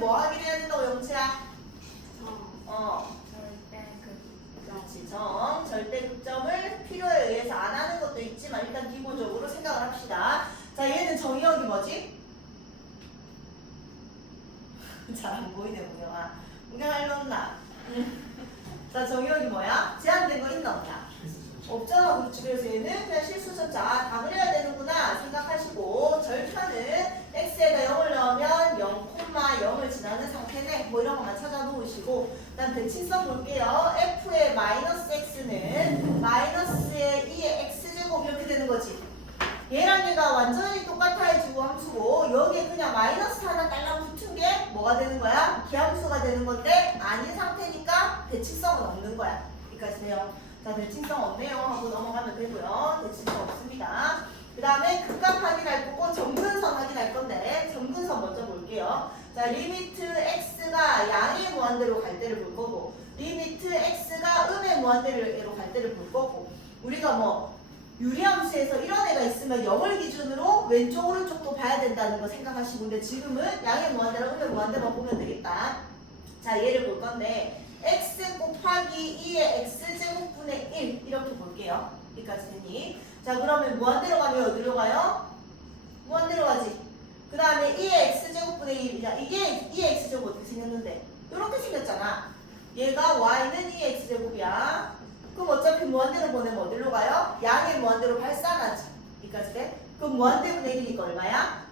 뭐 하긴 해야 된다고 영채야? 절대 극점을 필요에 의해서 안 하는 것도 있지만 일단 기본적으로 생각을 합시다. 자, 얘는 정의역이 뭐지? 잘 안 보이네, 무경아. 무경아 일로 온나? 자, 정의역이 뭐야? 제한된 거 있나 없나? 없잖아. 그렇지. 그래서 얘는 그냥 실수전자 다 그려야 되는구나 생각하시고 절편은 x에다 0을 넣으면 0,0을 지나는 상태네. 뭐 이런 것만 찾아 놓으시고 일단 대칭성 볼게요. f의 마이너스 x는 마이너스의 2의 x제곱 이렇게 되는 거지. 얘랑 얘가 완전히 똑같아지고 함수고 여기에 그냥 마이너스 하나 딸랑 붙은 게 뭐가 되는 거야? 기함수가 되는 건데 아닌 상태니까 대칭성은 없는 거야. 여기까지 돼요. 자, 대칭성 없네요 하고 넘어가면 되고요. 대칭성 없습니다. 그 다음에 극값 확인할 거고 점근선 확인할 건데 점근선 먼저 볼게요. 자, 리미트 x가 양의 무한대로 갈 때를 볼 거고 리미트 x가 음의 무한대로 갈 때를 볼 거고 우리가 뭐 유리함수에서 이런 애가 있으면 0을 기준으로 왼쪽 오른쪽도 봐야 된다는 거 생각하시고 근데 지금은 양의 무한대로 음의 무한대만 보면 되겠다. 자, 얘를 볼 건데 x 곱하기 2의 x제곱분의 1 이렇게 볼게요. 여기까지 되니 자, 그러면 무한대로 가면 어디로 가요? 무한대로 가지. 그 다음에 2의 x제곱분의 1이냐 이게 2의 x제곱 어떻게 생겼는데 이렇게 생겼잖아. 얘가 y는 2의 x제곱이야. 그럼 어차피 무한대로 보내면 어디로 가요? 양의 무한대로 발산하지. 여기까지 돼? 그럼 무한대분의 1이니까 얼마야?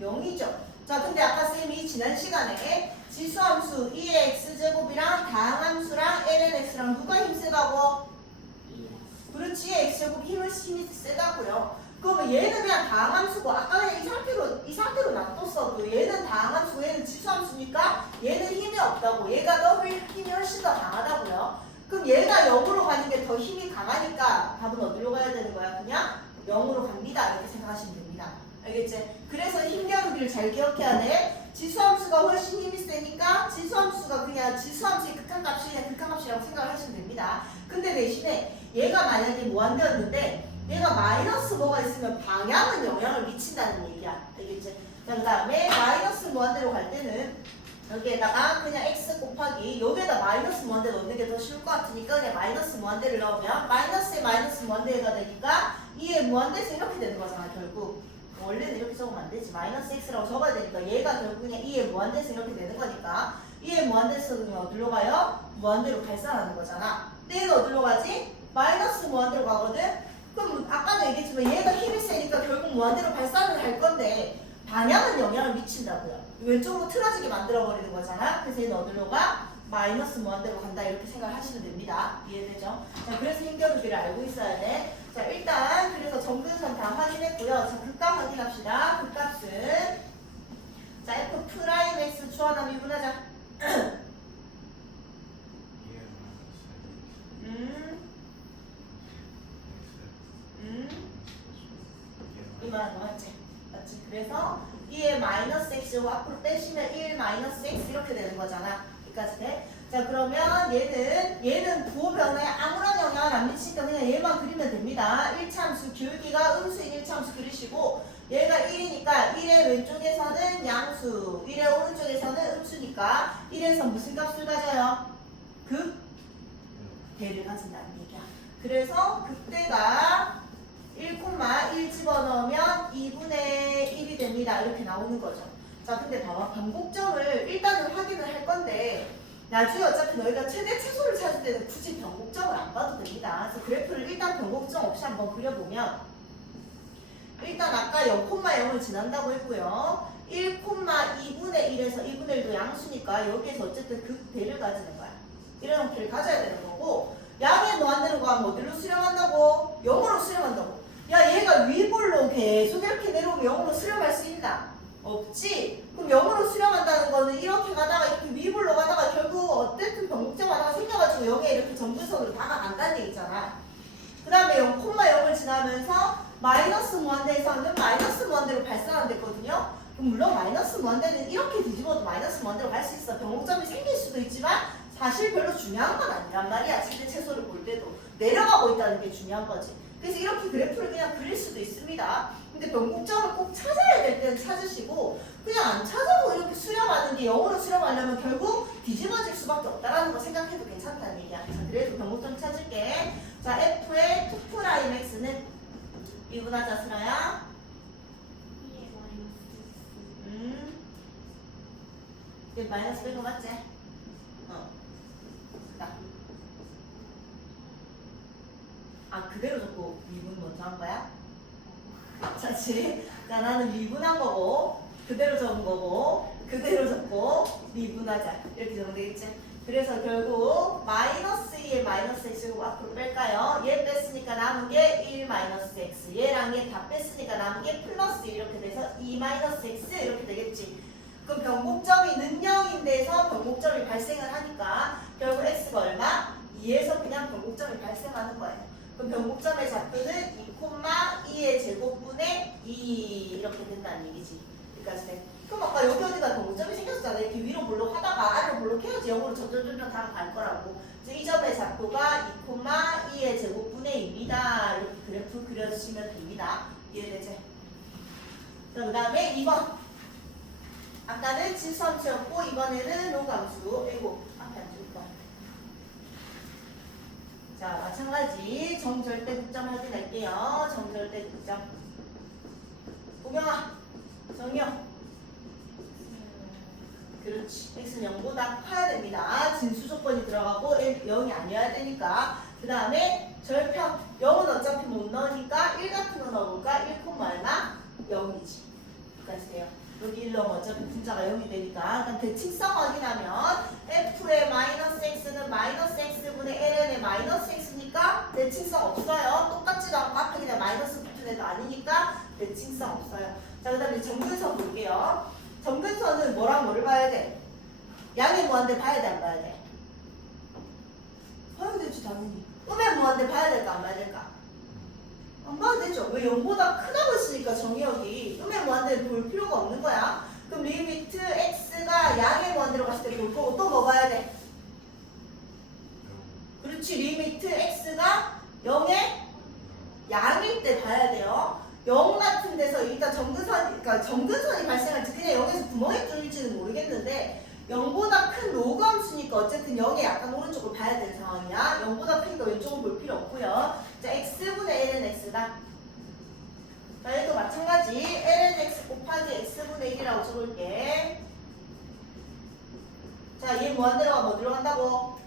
0이죠. 자, 근데 아까 쌤이 지난 시간에 지수함수 2의 x제곱이랑 다항함수랑 lnx랑 누가 힘세다고? 그렇지. x제곱 힘이 세다고요. 그러면 얘는 그냥 다항함수고 아까 그냥 이 상태로 놔뒀어도 얘는 다항함수고 얘는 지수함수니까 얘는 힘이 없다고. 얘가 더블 힘이 훨씬 더 강하다고요. 그럼 얘가 0으로 가는 게 더 힘이 강하니까 답은 어디로 가야 되는 거야? 그냥 0으로 갑니다. 이렇게 생각하시면 됩니다. 알겠지? 그래서 힘 겨루기를 잘 기억해야 돼. 지수함수가 훨씬 힘이 세니까 지수함수가 그냥 지수함수의 극한값이 그냥 극한값이라고 생각을 하시면 됩니다. 근데 대신에 얘가 만약에 무한대였는데 얘가 마이너스 뭐가 있으면 방향은 영향을 미친다는 얘기야. 알겠지? 자, 그 다음에 마이너스 무한대로 갈 때는 여기에다가 그냥 x 곱하기 여기에다 마이너스 무한대 넣는 게 더 쉬울 것 같으니까 그냥 마이너스 무한대를 넣으면 마이너스에 마이너스 무한대가 되니까 2의 무한대에서 이렇게 되는 거잖아. 결국 원래는 이렇게 적으면 안 되지. 마이너스 x라고 적어야 되니까 얘가 결국 그냥 2의 무한대에서 이렇게 되는 거니까 2의 무한대에서 그냥 어디로 가요? 무한대로 발산하는 거잖아. 근데 얘는 어디로 가지? 마이너스 무한대로 가거든? 그럼 아까도 얘기했지만 얘가 힘이 세니까 결국 무한대로 발산을 할 건데 방향은 영향을 미친다고요. 왼쪽으로 틀어지게 만들어버리는 거잖아. 그래서 얘는 어디로 가? 마이너스 무한대로 간다. 이렇게 생각하시면 됩니다. 이해되죠? 자, 그래서 힘겨루기를 알고 있어야 돼. 자, 일단 그래서 점근선 다 확인했고요. 자, 극값 확인합시다. 극값은 자, f 프라임 x 주하나 미분하자. 이만한 거 맞지? 맞지? 그래서 2의 마이너스 x고 앞으로 빼시면 1 마이너스 x 이렇게 되는 거잖아. 여기까지 돼? 자, 그러면 얘는 부호 변화에 아무런 영향을 안 미치니까 그냥 얘만 그리면 됩니다. 1차함수 기울기가 음수인 1차함수 그리시고 얘가 1이니까 1의 왼쪽에서는 양수 1의 오른쪽에서는 음수니까 1에서 무슨 값을 가져요? 극대를 가진다는 얘기야. 그래서 극대가 1,1 집어넣으면 2분의 1이 됩니다. 이렇게 나오는 거죠. 자, 근데 봐봐. 변곡점을 일단은 확인을 할 건데 나중에 어차피 너희가 최대 최소를 찾을 때는 굳이 변곡점을 안 봐도 됩니다. 그래서 그래프를 일단 변곡점 없이 한번 그려보면 일단 아까 0,0을 지난다고 했고요. 1,2분의 1에서 2분의 1도 양수니까 여기에서 어쨌든 극대를 가지는 거야. 이런 형태를 가져야 되는 거고 양의 무한대로 가면 어디로 수렴한다고? 0으로 수렴한다고. 야, 얘가 위볼로 계속 이렇게 내려오면 0으로 수렴할 수 있나? 없지? 그럼 0으로 수렴한다는 거는 이렇게 가다가 이렇게 위볼로 가다가 결국 어쨌든 변곡점 하나가 생겨가지고 0에 이렇게 점근선으로 다가간다는 얘기잖아. 그 다음에 0,0을 지나면서 마이너스 무한대에서는 마이너스 무한대로 발산한댔거든요. 그럼 물론 마이너스 무한대는 이렇게 뒤집어도 마이너스 무한대로 갈 수 있어. 변곡점이 생길 수도 있지만 사실 별로 중요한 건 아니란 말이야. 최대 최소를 볼 때도 내려가고 있다는 게 중요한 거지. 그래서 이렇게 그래프를 그냥 그릴 수도 있습니다. 근데 변곡점을 꼭 찾아야 될 때는 찾으시고 그냥 안 찾아도 이렇게 수렴하는 말면 결국 뒤집어질 수밖에 없다라는 거 생각해도 괜찮다는 얘기야. 자, 그래서 변곡점 찾을게. 자, F의 2'X는 미분하자 슬아야. 이게 마이너스 뺀 거 맞지? 그대로 적고 미분 먼저 한 거야? 자지? 자, 나는 미분한 거고, 그대로 적은 거고, 그대로 적고, 미분하자. 이렇게 적으면 되겠지? 그래서 결국 마이너스 2에 마이너스 x를 앞으로 뺄까요? 얘 뺐으니까 남은 게 1 마이너스 x. 얘랑 얘 다 뺐으니까 남은 게 플러스 이렇게 돼서 2 마이너스 x 이렇게 되겠지? 그럼 변곡점이 능력인데서 변곡점이 발생을 하니까 결국 x가 얼마? 2에서 그냥 변곡점이 발생하는 거예요. 그럼 변곡점의 좌표는 2, 2의 제곱분의 2 이렇게 된다는 얘기지. 여기까지. 그럼 아까 여기 어디가 변곡점이 생겼잖아. 이렇게 위로 볼록 하다가 아래로 볼록 해야지 0으로 점점 다 갈 거라고. 그래서 이 점의 좌표가 2, 2의 제곱분의 2입니다. 이렇게 그래프 그려주시면 됩니다. 이해되지? 그 다음에 2번. 아까는 진수함수였고 이번에는 로감수. 아이고 앞에 안 줄까? 자, 마찬가지 정절대 극점 확인할게요. 정절대 극점. 보경아, 정영. 그렇지. x는 0보다 커야 됩니다. 진수 조건이 들어가고 0이 아니어야 되니까. 그 다음에 절편. 0은 어차피 못 넣으니까 1 같은 거 넣어볼까? 1, 얼마? 0이지. 여기까지 돼요. 여기 1 넣으면 어차피 분자가 0이 되니까. 그럼 대칭성 확인하면 f의 마이너스 x는 마이너스 x분의 ln의 마이너스 x니까 대칭성 없어요. 똑같지도 않고 앞에 그냥 마이너스 붙은 애도 아니니까 대칭성 없어요. 자, 그 다음에 정근선 볼게요. 정근선은 뭐랑 뭐를 봐야 돼? 양의 무한대 봐야 돼, 안 봐야 돼? 봐야 되지, 당연히. 음의 무한대 봐야 될까, 안 봐야 될까? 안 봐도 되죠. 왜 0보다 크다고 했으니까 정의역이 음의 무한대를 볼 필요가 없는 거야. 그럼 리미트 x가 양의 무한대로 갔을 때 볼 거고 또 뭐 봐야 돼? 그렇지. 리미트 x가 0의 양일 때 봐야 돼요. 0 같은 데서 일단 그러니까 정근선이 발생할지 그냥 0에서 구멍이 뚫릴지는 모르겠는데 0보다 큰 로그 함수니까 어쨌든 0에 약간 오른쪽을 봐야 되는 상황이야. 0보다 크니까 왼쪽은 볼 필요 없고요. 자, x분의 ln x다. 자, 얘도 마찬가지 ln x 곱하기 x분의 1이라고 적을게. 자, 얘 뭐 안 들어가? 뭐 들어간다고?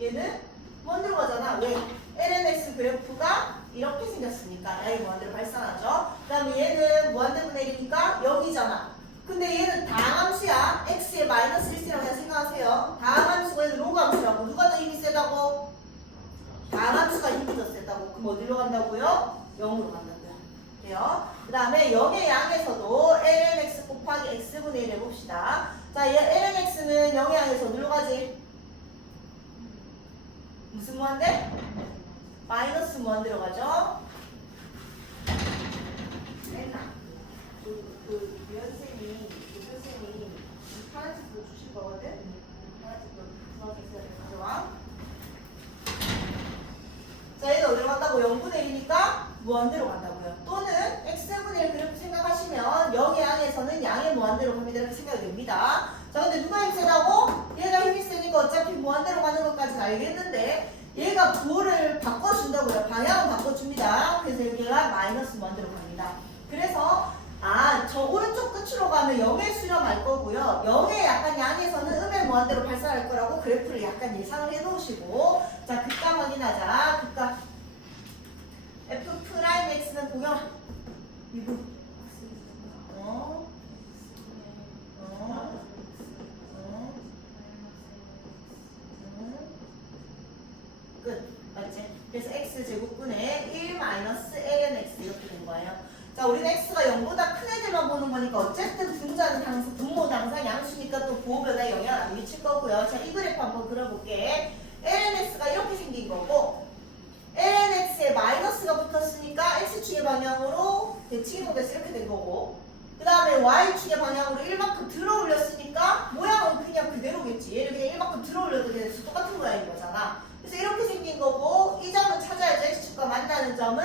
얘는 뭐 안 들어가잖아. 왜? ln x 그래프가 이렇게 생겼으니까 양의 무한대로 발산하죠. 그 다음에 얘는 무한대분의 1이니까 0이잖아. 근데 얘는 다항함수야. x의 마이너스 1이라고 그냥 생각하세요. 다항함수가 얘는 로그 함수라고. 누가 더 힘이 세다고? 다항함수가 힘이 더 세다고. 그럼 어디로 간다고요? 0으로 간다고요. 돼요. 그 다음에 0의 양에서도 ln x 곱하기 x분의 1 해봅시다. 자, 얘 ln x는 0의 양에서 어디로 가지? 무슨 무한대? 마이너스 무한대로 가죠? 됐나? 교선생님이 파란색으로 주실 거거든? 파란색으로 주황색으로 가져와. 자, 얘는 어디로 간다고? 0분의 1이니까 무한대로 간다고요. 또는 x분의 1 그래프 생각하시면 0의 양에서는 양의 무한대로 갑니다. 이렇게 생각이 됩니다. 자, 근데 누가 힘이 세다고? 얘가 힘이 세니까 어차피 무한대로 가는 것까지는 알겠는데 얘가 부호를 바꿔준다고요. 방향을 바꿔줍니다. 그래서 여기가 마이너스 무한대로 갑니다. 그래서 저 오른쪽 끝으로 가면 0의 수렴할 거고요. 0의 약간 양에서는 음의 무한대로 발산할 거라고 그래프를 약간 예상을 해놓으시고 자, 극값 확인하자. 극값 f'(x는 보경 미분 끝. 맞지? 그래서 x제곱분의 1 마이너스 ln x 이렇게 된 거예요. 자, 우리는 x가 0보다 큰 애들만 보는 거니까 어쨌든 분자는 항상 분모는 항상 양수니까 또 부호변화에 영향을 안 미칠 거고요. 자, 이 그래프 한번 그려볼게. ln x가 이렇게 생긴 거고 ln x에 마이너스가 붙었으니까 x축의 방향으로 대칭이 돼서 이렇게 된 거고 그 다음에 y축의 방향으로 1만큼 들어 올렸으니까 모양은 그냥 그대로겠지. 얘를 그냥 1만큼 들어 올려도 돼서 똑같은 모양인 거잖아. 그래서 이렇게 생긴 거고 이 점은 찾아야죠. x축과 만나는 점은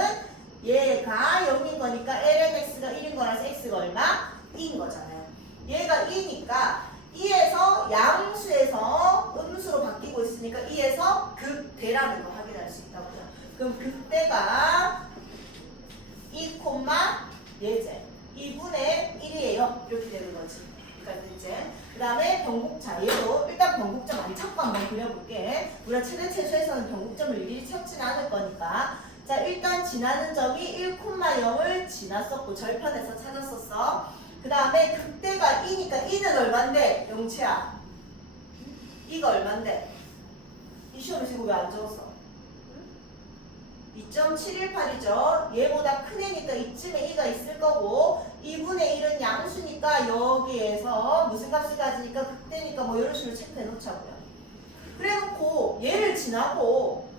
얘가 0인 거니까 ln x가 1인 거라서 x가 얼마? 2인 거잖아요. 얘가 2니까 2에서 양수에서 음수로 바뀌고 있으니까 이에서 극대라는 걸 확인할 수 있다고요. 그럼 극대가 2, 예제 2분의 1이에요. 이렇게 되는 거지. 그러니까 이제 그 다음에 변곡자 얘도 일단 변곡점 많이 찾고 한번 그려볼게. 우리가 최대 최소에서는 변곡점을 일일이 찾지는 않을 거니까. 자, 일단 지나는 점이 1,0을 지났었고 절편에서 찾았었어. 그 다음에 극대가 2니까 2는 얼만데? 영채야, 이가 얼만데? 이 시험에 지금 왜 안 적었어? 2.718이죠. 얘보다 큰 애니까 이쯤에 2가 있을 거고 2분의 1은 양수니까 여기에서 무슨 값을 가지니까 극대니까 뭐 이런 식으로 체크해 놓자고요. 그래 놓고 얘를 지나고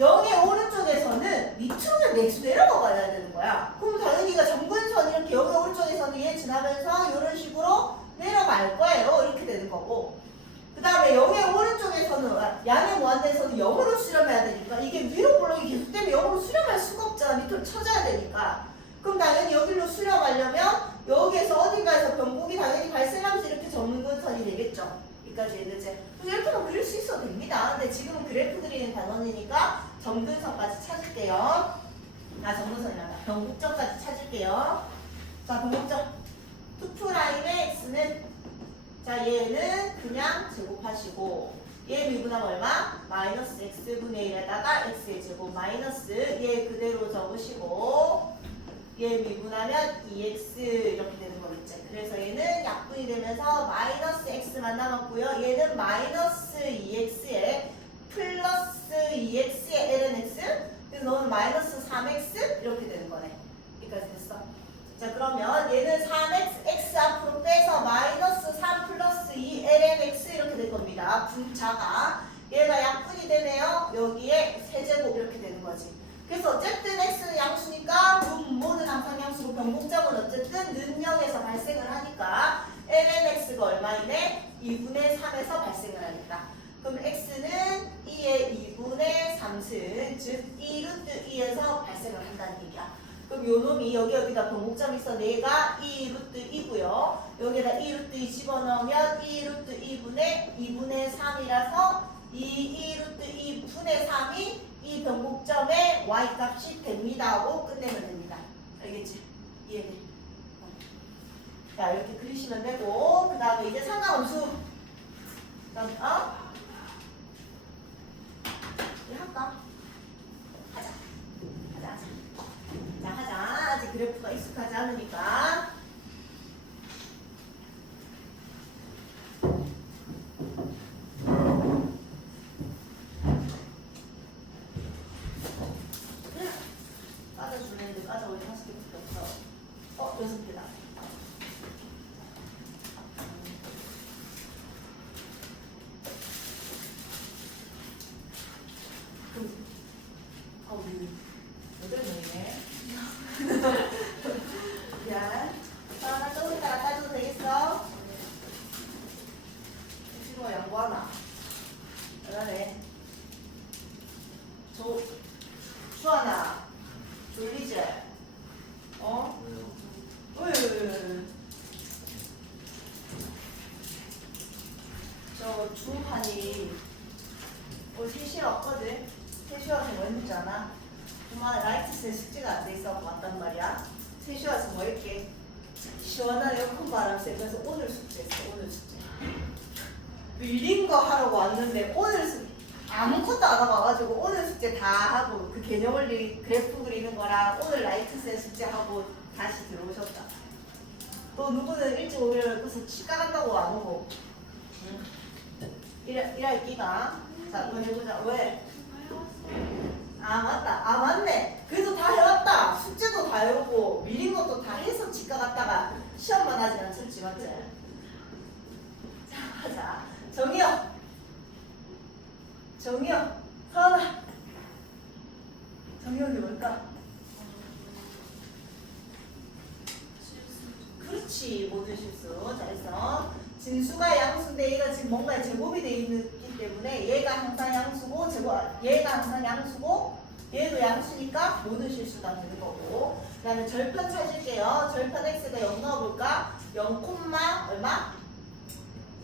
0의 오른쪽에서는 밑으로는 내수 내려가 가야 되는 거야. 그럼 당연히 이가 점근선 이렇게 0의 오른쪽에서는 얘 지나면서 이런 식으로 내려갈 거예요. 이렇게 되는 거고. 그 다음에 0의 오른쪽에서는 양의 무한대에서는 0으로 수렴해야 되니까 이게 위로 볼록이 계속 되면 0으로 수렴할 수가 없잖아. 밑으로 쳐져야 되니까. 그럼 당연히 여기로 수렴하려면 여기에서 어딘가에서 변곡이 당연히 발생하면서 이렇게 점근선이 되겠죠. 여기까지 이제 이렇게만 그릴 수 있어도 됩니다. 근데 지금은 그래프 그리는 단원이니까 점근선까지 찾을게요. 점근선이란다. 변곡점까지 찾을게요. 자, 변곡점 2'의 x는 자, 얘는 그냥 제곱하시고 얘 미분하면 얼마? 마이너스 x분의 1에다가 x의 제곱 마이너스 얘 그대로 적으시고 얘 미분하면 2x 이렇게 되는 거겠죠. 그래서 얘는 약분이 되면서 마이너스 x만 남았고요. 얘는 마이너스 2x에 플러스 2x에 lnx 그래서 너는 마이너스 3x 이렇게 되는 거네. 여기까지 됐어. 자, 그러면 얘는 3x x 앞으로 빼서 마이너스 3 플러스 2 lnx 이렇게 될 겁니다. 분자가 얘가 약분이 되네요. 여기에 세제곱 이렇게 되는 거지. 그래서 어쨌든 x는 양수니까 분모는 항상 양수고 변곡점은 어쨌든 는영에서 발생을 하니까 lnx가 얼마이네? 2분의 3에서 발생을 하니까. 그럼 x는 2의 2분의 3승 즉 2루트 2에서 발생을 한다는 얘기야. 그럼 요 놈이 여기다 변곡점이 있어. 얘가 2루트 2고요. 여기에다 2루트 2 집어넣으면 2루트 2분의 3이라서 2루트 2분의 3이 이 변곡점의 y값이 됩니다 하고 끝내면 됩니다. 알겠지? 이해돼? 자, 이렇게 그리시면 되고 그 다음에 이제 상관함수 이거 할까? 하자. 자, 하자. 아직 그래프가 익숙하지 않으니까. 빠져줄랬는데 빠져오지 5개밖에 없어. 6개다. 여덟 명이네. 미안. 나 조금 이따 깎아줘도 되겠어? 혹시 뭐 양보하나? 그러네. 수아나. 졸리지? 저 주한이 오늘 3시에 왔거든? 3시에 와서 뭐 했는지 아나? 정말 라이트셋 숙제가 안 돼 있어 왔단 말이야. 3시에 와서 뭐 이렇게 시원한 에어컨 바람 쐬면서 오늘 숙제했어. 오늘 숙제. 밀린 거 하러 왔는데 오늘 아무것도 안 하고 와가지고 오늘 숙제 다 하고 그 개념 원리 그래프 그리는 거랑 오늘 라이트셋 숙제하고 다시 들어오셨다. 또 누구는 일찍 오기로 해서 치과 간다고 안 오고. 일할 끼가. 자, 또 해보자. 왜? 맞다. 맞네. 그래도 다 해왔다. 숙제도 다 해오고 밀린 것도 다 해서 치과 갔다가 시험만 하진 않지, 맞지? 자, 하자. 정희영, 서은아. 정희영이 뭘까? 그렇지. 모든 실수. 잘했어. 진수가 양수인데 얘가 지금 뭔가 제곱이 되어 있기 때문에 얘가 항상 양수고 얘가 항상 양수고 얘도 양수니까 모든 실수가 되는 거고. 그 다음에 절편 찾을게요. 절편 x가 0 넣어볼까? 0, 얼마?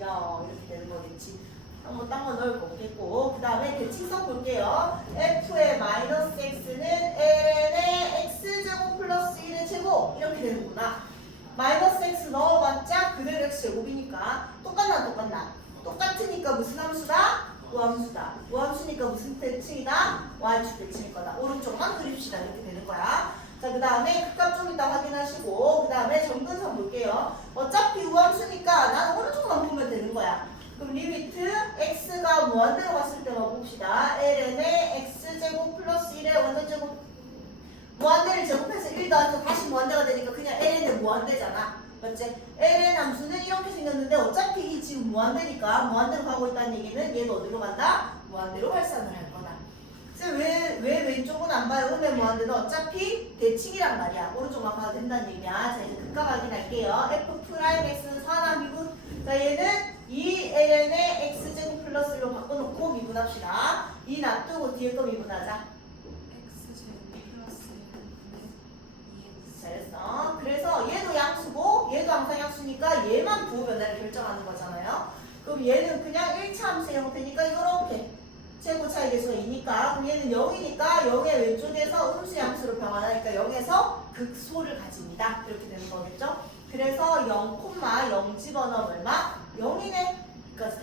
야, 있어요. 이렇게 되는 거겠지. 딴거 넣을 거 없겠고. 그 다음에 대칭성 볼게요. f의 마이너스 x는 ln의 x제곱 플러스 1의 제곱 이렇게 되는구나. 마이너스 x 넣어봤자 그대로 x제곱이니까 똑같나? 똑같으니까 무슨 함수다? 우함수다. 우함수니까 무슨 대칭이다? y축 대칭일 거다. 오른쪽만 그립시다. 이렇게 되는 거야. 자, 그 다음에 극값 좀 이따 확인하시고, 그 다음에 정근선 볼게요. 어차피 우함수니까 나는 오른쪽만 보면 되는 거야. 그럼 리미트 x가 무한대로 갔을 때만 봅시다. ln의 x제곱 플러스 1의 원전제곱 무한대를 제곱해서 1 더해서 다시 무한대가 되니까 그냥 ln의 무한대잖아. 맞지? ln 함수는 이렇게 생겼는데 어차피 이 지금 무한대니까 무한대로 가고 있다는 얘기는 얘도 어디로 간다? 무한대로 활산을 할 거다. 그래서 왜 왼쪽은 안 봐요? 음의 무한대는 어차피 대칭이란 말이야. 오른쪽만 봐도 된다는 얘기야. 자, 이제 극값 확인할게요. f'x는 산화미분. 자, 얘는 2ln의 x제곱 플러스 1로 바꿔놓고 미분합시다. 2 놔두고 뒤에 거 미분하자. 잘했어. 그래서 얘도 양수고 얘도 항상 양수니까 얘만 부호 변화를 결정하는 거잖아요. 그럼 얘는 그냥 1차 함수의 형태니까 이렇게 최고 차이 계수가 2니까 그럼 얘는 0이니까 0의 왼쪽에서 음수 양수로 변환하니까 0에서 극소를 가집니다. 이렇게 되는 거겠죠. 그래서 0,0 집어넣으면 얼마? 0이네. 그러니까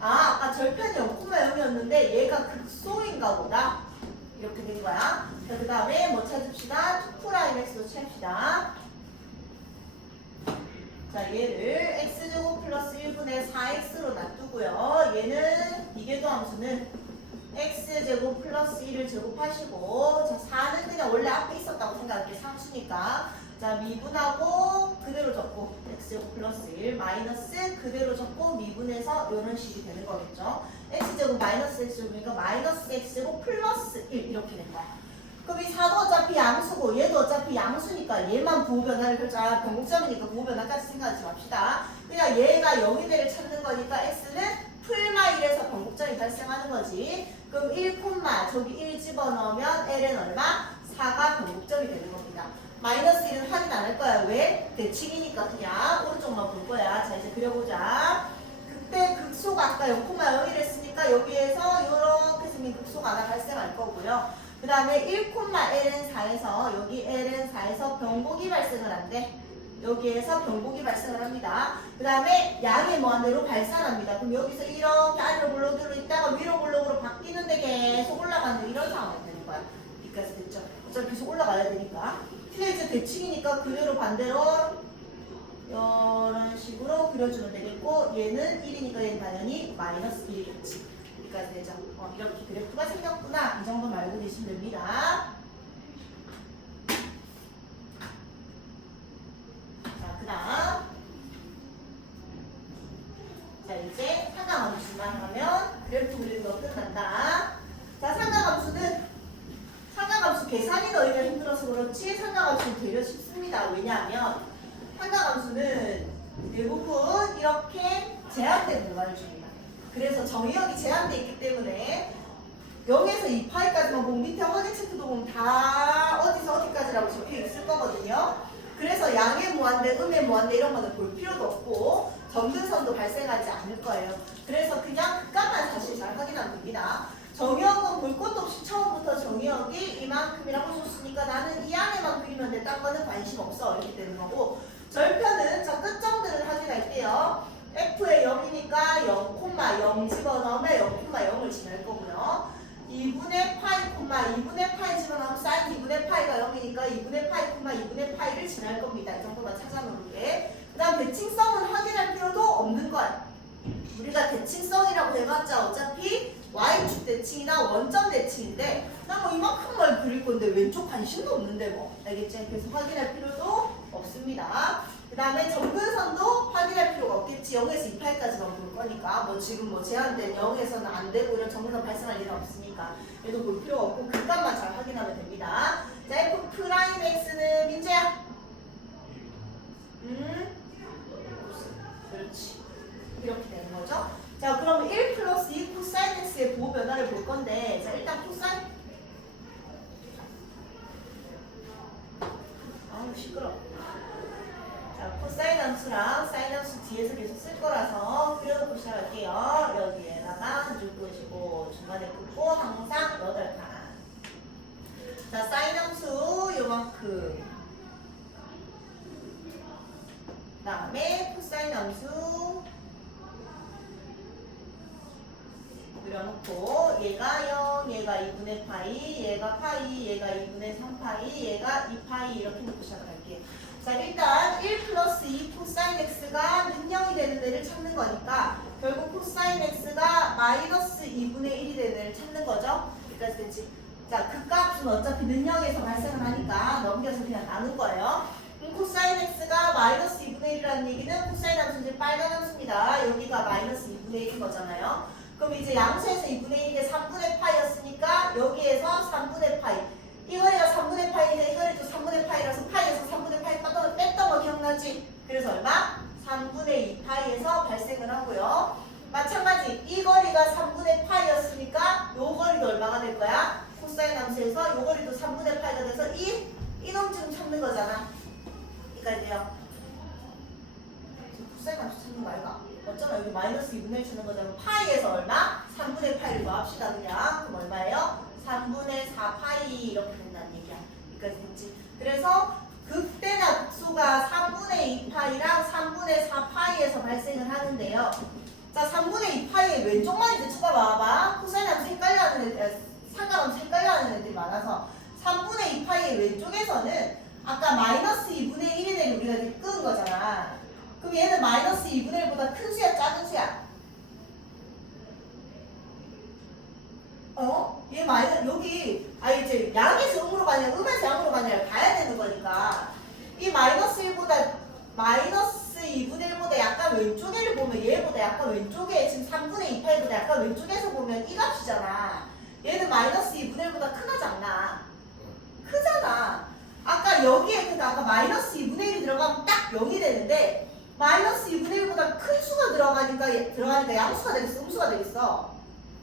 아까 절편이 0,0이었는데 얘가 극소인가 보다. 이렇게 된 거야. 자, 그 다음에 뭐 찾읍시다. 2'x로 챕시다. 자, 얘를 x제곱 플러스 1분의 4x로 놔두고요. 얘는 이계도함수는 x제곱 플러스 1을 제곱하시고, 자, 4는 그냥 원래 앞에 있었다고 생각할게. 상수니까. 자, 미분하고 그대로 적고 x제곱 플러스 1 마이너스 그대로 적고 미분해서 이런 식이 되는 거겠죠. x제곱 마이너스 x제곱이니까 마이너스 x제곱 플러스 1 이렇게 된 거야. 그럼 이 4도 어차피 양수고 얘도 어차피 양수니까 얘만 부호 변화를 결정 변곡점이니까 부호 변화까지 생각하지 맙시다. 그냥 얘가 0이 되를 찾는 거니까 x는 풀마 1에서 변곡점이 발생하는 거지. 그럼 1, 저기 1 집어넣으면 l은 얼마? 4가 변곡점이 되는 겁니다. 마이너스 1은 확인 안 할 거야. 왜? 대칭이니까 그냥 오른쪽만 볼 거야. 자, 이제 그려보자. 그때 극소가 아까 0,0을 했으니까 여기에서 이렇게 생긴 극소가 하나 발생할 거고요. 그 다음에 1,ln 4에서 여기 ln 4에서 변곡이 발생을 한대. 여기에서 변곡이 발생을 합니다. 그 다음에 양의 무한대로 발산합니다. 그럼 여기서 이렇게 아래로 블록으로 있다가 위로 블록으로 바뀌는데 계속 올라가는 이런 상황이 되는 거야. 여기까지 됐죠? 어차피 계속 올라가야 되니까. 근데 이제 대칭이니까 그대로 반대로 이런 식으로 그려주면 되겠고 얘는 1이니까 얘는 당연히 마이너스 1이겠지. 여기까지 되죠. 이렇게 그래프가 생겼구나. 이 정도 알고 계시면 됩니다. 자, 그 다음 자, 이제 상가함수만 하면 그래프 그리는 거 끝난다. 자, 상가함수는 상가함수 계산이 너희가 힘들어서 그렇지 상가함수는 되려 쉽습니다. 왜냐하면 상가함수는 대부분 이렇게 제한된 공간을 줍니다. 그래서 정의역이 제한되어 있기 때문에 0에서 2파이까지만 보면 밑에 확인 체크도 보면 다 어디서 어디까지라고 적혀 있을 거거든요. 그래서 양의 무한대, 음의 무한대 이런 거는 볼 필요도 없고 점근선도 발생하지 않을 거예요. 그래서 그냥 극값만 사실 잘 확인하면 됩니다. 정의역은 볼 것도 없이 처음부터 정의역이 이만큼이라고 줬으니까 나는 이 안에만 그리면 돼. 딴 거는 관심 없어. 이렇게 되는 거고 절편은 자 끝점들은 확인할게요. f의 0이니까 0,0 집어넣으면 0,0을 지날 거고요. 2분의 파이, 2분의 파이 집어넣으면 사인 2분의 파이가 0이니까 2분의 파이, 2분의 파이를 지날 겁니다. 이 정도만 찾아놓을게. 그 다음 대칭성은 확인할 필요도 없는 거야. 우리가 대칭성이라고 해봤자 어차피 y축 대칭이나 원점 대칭인데 나 뭐 이만큼만 그릴 건데 왼쪽 관심도 없는데 뭐 알겠지? 그래서 확인할 필요도 없습니다. 그 다음에 점근선도 확인할 필요가 없겠지. 0에서 2파이까지만 볼 거니까 뭐 지금 뭐 제한된 0에서는 안 되고 이런 점근선 발생할 일은 없으니까 얘도 볼 필요가 없고 극값만 잘 확인하면 됩니다. 자, f'x는 민재야. 그렇지. 이렇게 되는 거죠. 자, 그럼 1 플러스 2 코사인 x의 부호 변화를 볼 건데 자, 일단 코사인 아우 시끄러워. 자, 코사인 함수랑 사인 함수 뒤에서 계속 쓸 거라서 그려놓고 그려놓고 얘가 0, 얘가 2분의 파이, 얘가 파이, 얘가 2분의 3파이, 얘가 2파이 이렇게 놓고 시작할게요. 자, 일단 1 플러스 2 코사인 x가 는 0이 되는 애를 찾는 거니까 결국 코사인 x가 마이너스 2분의 1이 되는 애를 찾는 거죠. 여기까지 됐지? 자, 그 값은 어차피 는 0에서 발생을 하니까 넘겨서 그냥 나눈 거예요. 그럼 코사인 x가 마이너스 2분의 1이라는 얘기는 코사인 함수는 이제 빨간 함수입니다. 여기가 마이너스 2분의 1인 거잖아요. 그럼 이제 양수에서 2분의 1이 게 3분의 파이였으니까 여기에서 3분의 파이. 이거리가 3분의 파이인데 이거리도 3분의 파이라서 파이에서 3분의 파이 뺐던 거 기억나지? 그래서 얼마? 3분의 2파이에서 발생을 하고요. 마찬가지 이 거리가 3분의 파이였으니까 요 거리도 얼마가 될 거야? 코사인 함수에서 요 거리도 3분의 파이가 돼서 이놈 지금 찾는 거잖아. 그러니까 돼요. 코사인 함수 찾는 거 아이가? 어쩌나 여기 마이너스 2분의 1 쓰는 거잖아. 파이에서 얼마? 3분의 파이를 합시다 그냥. 그럼 얼마예요? 3분의 4파이 이렇게 된다는 얘기야. 여기까지 됐지? 그래서 극대나 극소가 3분의 2파이랑 3분의 4파이에서 발생을 하는데요. 자, 3분의 2파이의 왼쪽만 이제 쳐봐봐. 코사인 함수 헷갈려하는 애들, 상관없이 헷갈려하는 애들이 많아서 3분의 2파이의 왼쪽에서는 아까 마이너스 2분의 1이 되는 우리가 이렇게 끄는 거잖아. 그럼 얘는 마이너스 2분의 1보다 큰 수야, 작은 수야? 얘 여기, 이제 양에서 음으로 가냐, 음에서 양으로 가냐를 봐야 되는 거니까. 이 마이너스 1보다, 마이너스 2분의 1보다 약간 왼쪽에를 보면 얘보다 약간 왼쪽에, 지금 3분의 2파이보다 약간 왼쪽에서 보면 이 값이잖아. 얘는 마이너스 2분의 1보다 크나 작나? 크잖아. 아까 여기에, 아까 마이너스 2분의 1이 들어가면 딱 0이 되는데, 마이너스 2분의 1보다 큰 수가 들어가니까 양수가 되겠어? 음수가 되겠어?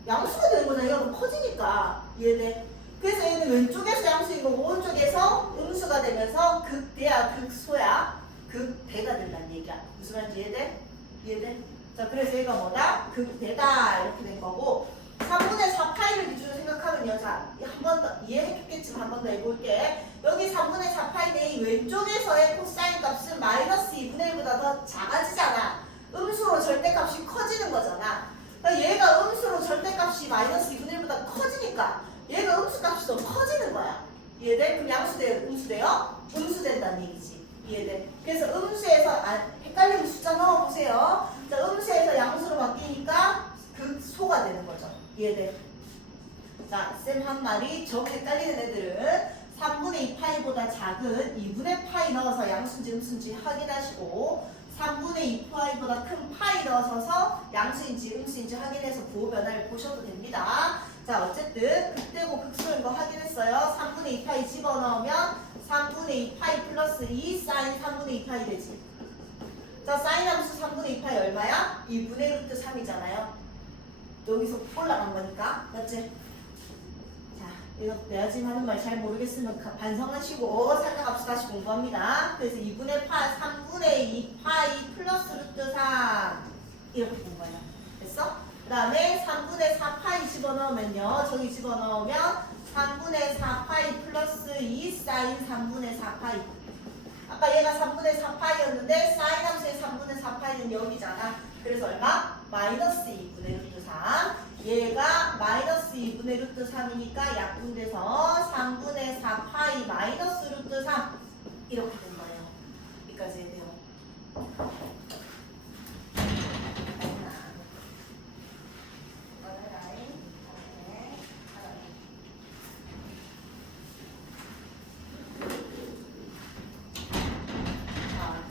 양수가 되는 거잖아. 이거 커지니까. 이해돼? 그래서 얘는 왼쪽에서 양수인 거고 오른쪽에서 음수가 되면서 극대야, 극소야, 극대가 된다는 얘기야. 무슨 말인지 이해돼? 이해돼? 자, 그래서 얘가 뭐다? 극대다 이렇게 된 거고 3분의 4파이를 기준으로 생각하면요. 자, 한 번 더 이해했겠지만 한 번 더 해볼게. 여기 3분의 4파이인데 이 왼쪽에서의 코사인 값은 마이너스 2분의 1보다 더 작아지잖아. 음수로 절대값이 커지는 거잖아. 그러니까 얘가 음수로 절대값이 마이너스 2분의 1보다 커지니까 얘가 음수값이 더 커지는 거야. 이해돼? 그럼 양수돼요? 음수돼요? 음수된다는 얘기지. 이해돼? 그래서 음수에서 헷갈리면 숫자 넣어보세요. 자, 음수에서 양수로 바뀌니까 극소가 되는 거죠. 이해돼? 자, 쌤 한 말이 정 헷갈리는 애들은 3분의 2파이보다 작은 2분의 파이 넣어서 양수인지 음수인지 확인하시고 3분의 2파이보다 큰 파이 넣어서 양수인지 음수인지 확인해서 부호 변화를 보셔도 됩니다. 자, 어쨌든 극대고 극소인 거 확인했어요. 3분의 2파이 집어넣으면 3분의 2파이 플러스 2 사인 3분의 2파이 되지. 자, 사인 함수 3분의 2파이 얼마야? 2분의 루트 3이잖아요. 여기서 올라간 거니까. 맞지? 자, 이거 내가 지금 하는 말 잘 모르겠으면 반성하시고 생각합시다. 다시 공부합니다. 그래서 3분의 2파이 플러스 루트 3 이렇게 된 거예요. 됐어? 그 다음에 3분의 4파이 집어넣으면요. 저기 집어넣으면 3분의 4파이 플러스 2 사인 3분의 4파이. 아까 얘가 3분의 4파이였는데 사인 함수의 3분의 4파이는 여기잖아. 그래서 얼마? 마이너스 2분의 루트 3. 얘가 마이너스 2분의 루트 3이니까 약분돼서 3분의 4파이 마이너스 루트 3 이렇게 된 거예요. 여기까지 해야 돼요.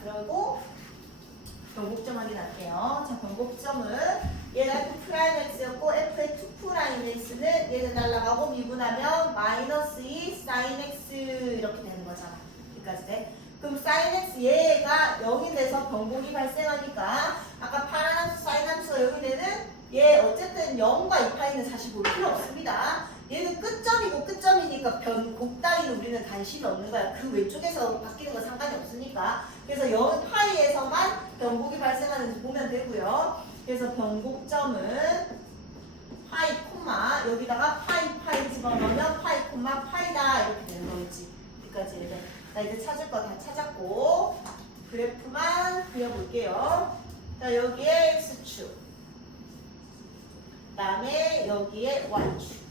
그리고 변곡점 확인할게요. 자, 변곡점은 얘가 F'X였고 F의 2'X는 얘는 날라가고 미분하면 마이너스 2 sin X 이렇게 되는 거잖아. 여기까지 돼. 그럼 sin X 얘가 0이 돼서 변곡이 발생하니까 아까 파란 함수 sin 함수가 0이 되는 얘 어쨌든 0과 2파이는 사실 볼 필요 없습니다. 얘는 끝점이고 끝점이니까 변곡 따위는 우리는 관심이 없는 거야. 그 왼쪽에서 바뀌는 건 상관이 없으니까. 그래서 0 파이에서만 변곡이 발생하는지 보면 되고요. 그래서 변곡점은 파이 콤마 여기다가 파이 집어넣으면 파이 콤마 파이다 이렇게 되는 거겠지. 여기까지 이렇게. 자, 이제 찾을 거 다 찾았고 그래프만 그려볼게요. 자, 여기에 x축 그 다음에 여기에 y축.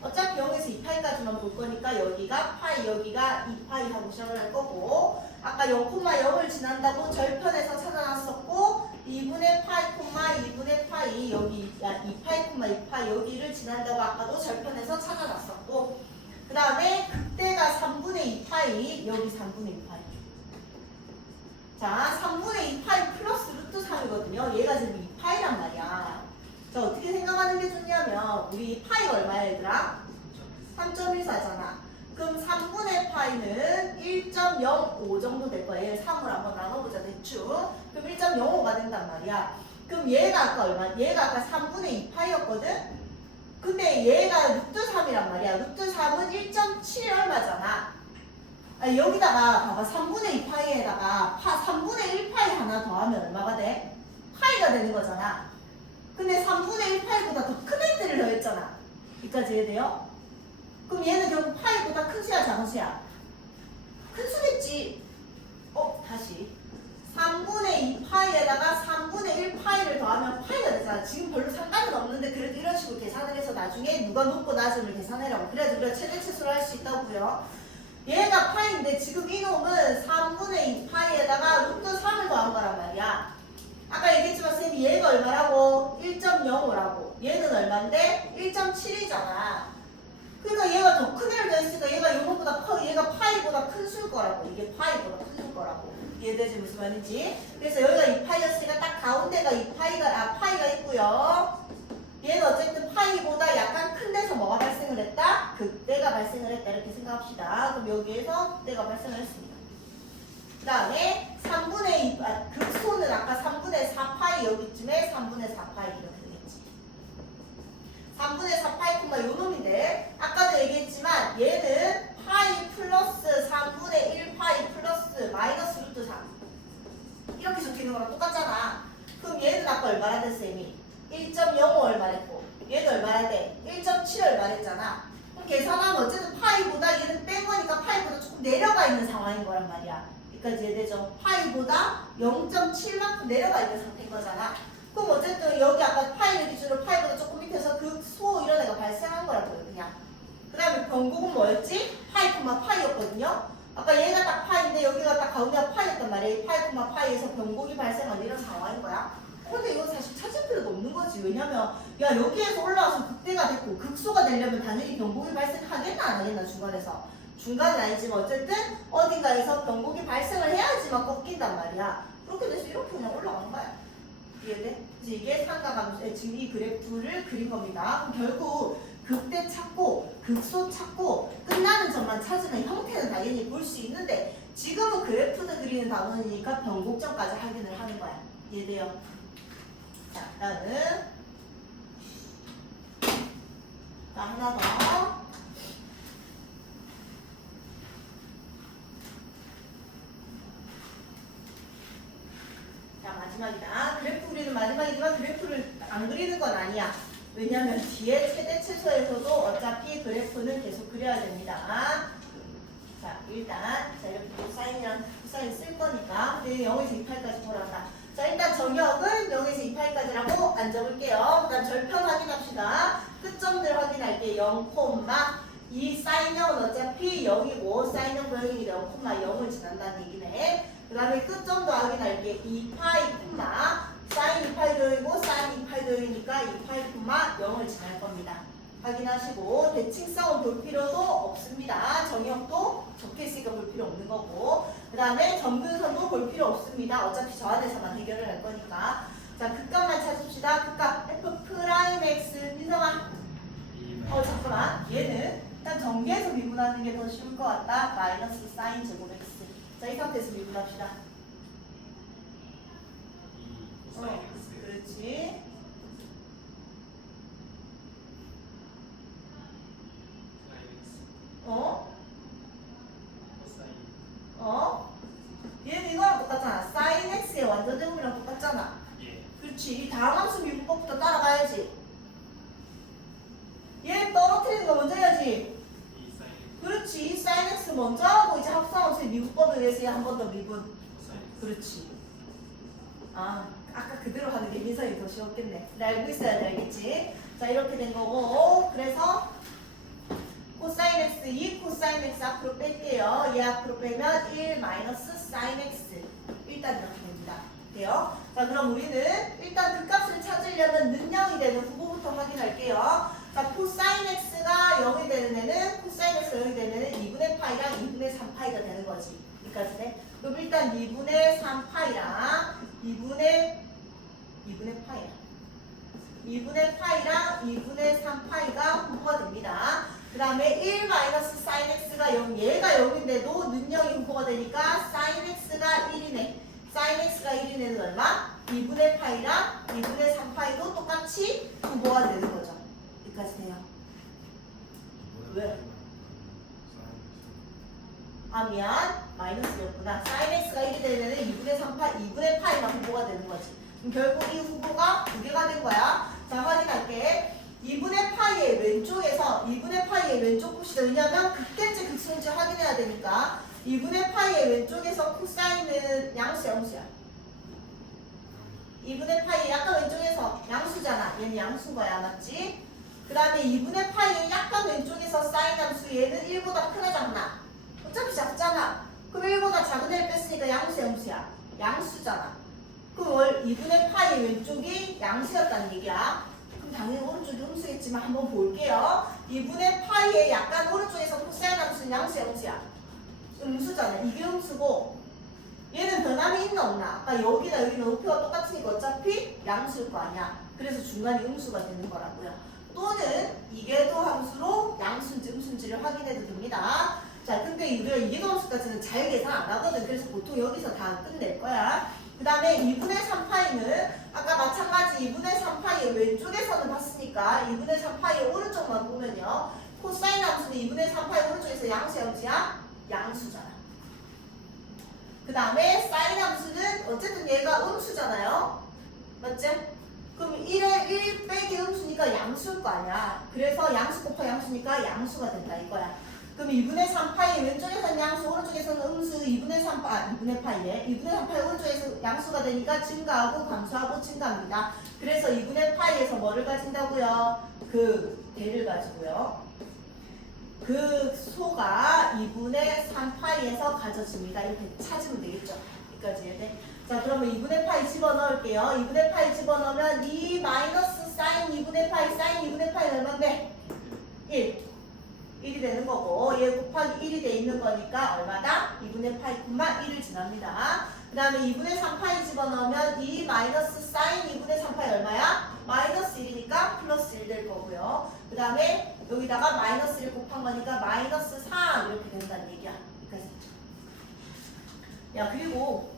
어차피 0에서 2파이까지만 볼 거니까 여기가 파이, 여기가 2파이 하고 시작을 할 거고, 아까 0,0을 지난다고 절편에서 찾아놨었고 2분의 파이, 2분의 파이, 여기 2파이, 2파이 여기를 지난다고 아까도 절편에서 찾아놨었고, 그 다음에 그때가 3분의 2파이, 여기 3분의 2파이. 자, 3분의 2파이 플러스 루트 3이거든요. 얘가 지금 2파이란 말이야. 자, 어떻게 생각하는 게 좋냐면 우리 파이가 얼마야 얘들아? 3.14잖아. 그럼 3분의 파이는 1.05 정도 될 거야. 얘를 3으로 한번 나눠보자 대충. 그럼 1.05가 된단 말이야. 그럼 얘가 아까 얼마? 얘가 아까 3분의 2파이였거든? 근데 얘가 루트 3이란 말이야. 루트 3은 1.7 얼마잖아. 아니, 여기다가 봐봐. 3분의 2파이에다가 3분의 1파이 하나 더하면 얼마가 돼? 파이가 되는 거잖아. 근데 3분의 1파이보다 더 큰 애들을 더했잖아. 여기까지 이해돼요? 그럼 얘는 결국 파이보다 큰 수야 작은 수야? 큰 수겠지. 다시 3분의 2파이에다가 3분의 1파이를 더하면 파이가 되잖아. 지금 별로 상관은 없는데 그래도 이런 식으로 계산을 해서 나중에 누가 높고 낮음을 계산해라고. 그래야지 우리가 최대 치수를 할 수 있다고요. 얘가 파이인데 지금 이놈은 3분의 2파이에다가 루트 3을 더한 거란 말이야. 아까 얘기했지만 쌤이 얘가 얼마라고? 1.05라고. 얘는 얼마인데? 1.7이잖아. 그러니까 얘가 더 큰 애를 더했으니까 얘가 요거보다 얘가 파이보다 큰 수일 거라고. 이게 파이보다 큰 수일 거라고. 이해되지 무슨 말인지? 그래서 여기가 2파이였으니까 딱 가운데가 2파이가 파이가 있고요. 얘는 어쨌든 파이보다 약간 큰 데서 뭐가 발생을 했다? 극대가 발생을 했다. 이렇게 생각합시다. 그럼 여기에서 극대가 발생을 했습니다. 그 다음에 3분의 2, 극소는 아까 3분의 4파이 여기쯤에 3분의 4파이 이렇게 되겠지. 3분의 4파이 요 놈인데 아까도 얘기했지만 얘는 파이 플러스 3분의 1파이 플러스 마이너스 루트 3 이렇게 적혀있는 거랑 똑같잖아. 그럼 얘는 아까 얼마나 돼 쌤이? 1.05 얼마랬고 얘도 얼마나 돼? 1.7 얼마랬잖아. 그럼 계산하면 어쨌든 파이보다 얘는 뺀 거니까 파이보다 조금 내려가 있는 상황인 거란 말이야. 여기까지 이해되죠? 파이보다 0.7만큼 내려가 있는 상태인 거잖아. 그럼 어쨌든 여기 아까 파이를 기준으로 파이보다 조금 밑에서 극소 이런 애가 발생한 거라고요. 그냥. 그 다음에 변곡은 뭐였지? 파이, 파이였거든요. 아까 얘가 딱 파이인데 여기가 딱 가운데가 파이였단 말이에요. 파이, 파이에서 변곡이 발생한 이런 상황인 거야. 근데 이건 사실 찾을 필요도 없는 거지. 왜냐면 야 여기에서 올라와서 극대가 됐고 극소가 되려면 당연히 변곡이 발생하겠나 안 하겠나 중간에서. 중간은 아니지만 어쨌든 어딘가에서 변곡이 발생을 해야지만 꺾인단 말이야. 그렇게 돼서 이렇게 그냥 올라가는 거야. 이해돼? 그래서 이게 삼각함수, 지금 이 그래프를 그린 겁니다. 그럼 결국 극대 찾고 극소 찾고 끝나는 점만 찾으면 형태는 당연히 볼 수 있는데 지금은 그래프도 그리는 단원이니까 변곡점까지 확인을 하는 거야. 이해돼요? 자, 다음은 자, 하나 더. 마지막이다. 그래프 그리는 마지막이지만 그래프를 안 그리는 건 아니야. 왜냐면 뒤에 최대 최소에서도 어차피 그래프는 계속 그려야 됩니다. 자, 일단 자 이렇게 코사인이랑 코사인 쓸 거니까 0에서 2파이까지 보란다. 자, 일단 정역은 0에서 2파이까지라고 안 적을게요. 그 다음 절편 확인합시다. 끝점들 확인할게. 0, 이 사인형은 어차피 0이고 사인형 보형이기 때문에 0,0을 지난다는 얘기네. 그 다음에 끝점도 확인할게. 2파이, 사인 2파이 도형이고 사인 2파이 도형이니까 2파이, 0을 지날 겁니다. 확인하시고 대칭성은 볼 필요도 없습니다. 정역도 적혀있으니까 볼 필요 없는 거고 그 다음에 점근선도 볼 필요 없습니다. 어차피 저 안에서만 해결을 할 거니까. 자, 극값만 찾읍시다. 극값 F'X 민성아 잠깐만 얘는 일단 전개해서 미분하는 게 더 쉬울 것 같다. 마이너스 사인 제곱 X. 자, 이 상태에서 미분합시다. 그렇지. 얘는 이거랑 똑같잖아. 사인 X의 완전 제곱이랑 똑같잖아. 그렇지. 이 다항함수 미분법부터 따라가야지. 얘 떨어뜨리는 거 먼저 해야지. 그렇지. 사인 X 먼저 하고 이제 합성함수의 미분법에 의해서 얘 한 번 더 미분. 그렇지. 아까 그대로 하는 게 민선이 더 쉬웠겠네. 근데 알고 있어야 돼, 알겠지? 자, 이렇게 된 거고, 그래서 코사인 x 2 코사인 x 앞으로 뺄게요. 얘 앞으로 빼면 1 마이너스 사인 x. 일단 이렇게 됩니다. 돼요? 자, 그럼 우리는 일단 그 값을 찾으려면 능형이 되는 후보부터 확인할게요. 자, 코사인 x가 0이 되는 애는, 코사인 x가 0이 되는 애는 2분의 파이랑 2분의 3파이가 되는 거지. 여기까지 돼? 그럼 일단 2분의 3파이랑 2분의 파이랑 2분의 3파이가 후보가 됩니다. 그 다음에 1 마이너스 사인 x가 0, 얘가 0인데도 능력이 후보가 되니까 사인 x가 1이네. 사인 x가 1인 애는 얼마? 2분의 파이랑 2분의 3파이도 똑같이 후보가 되는 거죠. 여기까지 돼요. 왜? 아, 미안. 마이너스였구나. 사인 x가 1이 되면 2분의 3파, 2분의 파이만 후보가 되는 거지. 그럼 결국 이 후보가 두 개가 된 거야. 자, 확인할게. 2분의 파이의 왼쪽에서 2분의 파이의 왼쪽 봅시다. 왜냐면 극대인지 극소인지 확인해야 되니까 2분의 파이의 왼쪽에서 코사인은 양수야, 음수야? 2분의 파이 약간 왼쪽에서 양수잖아. 얘는 양수인 거야, 맞지? 그 다음에 2분의 파이의 약간 왼쪽에서 사인 함수 얘는 1보다 크나 작나? 어차피 작잖아. 그럼 1보다 작은 애를 뺐으니까 양수야, 음수야? 양수잖아. 그럼 2분의 파이의 왼쪽이 양수였다는 얘기야. 그럼 당연히 오른쪽이 음수겠지만 한번 볼게요. 2분의 파이의 약간 오른쪽에서 코사인 함수는 양수야, 음수야? 음수잖아. 이게 음수고 얘는 변함이 있나 없나? 아까 여기나 여기는 높이가 똑같으니까 어차피 양수일 거 아니야. 그래서 중간이 음수가 되는 거라고요. 또는 이게도 함수로 양수인지 음수인지를 확인해도 됩니다. 자, 근데 우리가 이게도 함수까지는 잘 계산 안 하거든. 그래서 보통 여기서 다 끝낼 거야. 그 다음에 2분의 3파이는 아까 마찬가지 2분의 3파이의 왼쪽에서는 봤으니까 2분의 3파이의 오른쪽만 보면요. 코사인 함수는 2분의 3파이 오른쪽에서 양수야, 음수야? 양수잖아. 그 다음에 사인 함수는 어쨌든 얘가 음수잖아요. 맞지? 그럼 1 빼기 음수니까 양수일 거 아니야. 그래서 양수 곱하기 양수니까 양수가 된다 이거야. 그럼 2분의 3파이 왼쪽에서는 양수, 오른쪽에서는 음수, 2분의 3파, 2분의 파이네. 2분의 3파이 오른쪽에서 양수가 되니까 증가하고 감소하고 증가합니다. 그래서 2분의 파이에서 뭐를 가진다고요? 그 대를 가지고요. 그 소가 2분의 3파이에서 가져집니다. 이렇게 찾으면 되겠죠. 여기까지 해야 돼. 자, 그러면 2분의 파이 집어넣을게요. 2분의 파이 집어넣으면 2 마이너스 사인 2분의 파이, 사인 2분의 파이는 얼마인데? 1. 1이 되는 거고 얘 곱하기 1이 돼 있는 거니까 얼마다? 2분의 파이, 1을 지납니다. 그 다음에 2분의 3파이 집어넣으면 2 마이너스 사인 2분의 3파이 얼마야? 마이너스 1이니까 플러스 1 될 거고요. 그 다음에 여기다가 마이너스 1 곱한 거니까 마이너스 4 이렇게 된다는 얘기야. 야, 그리고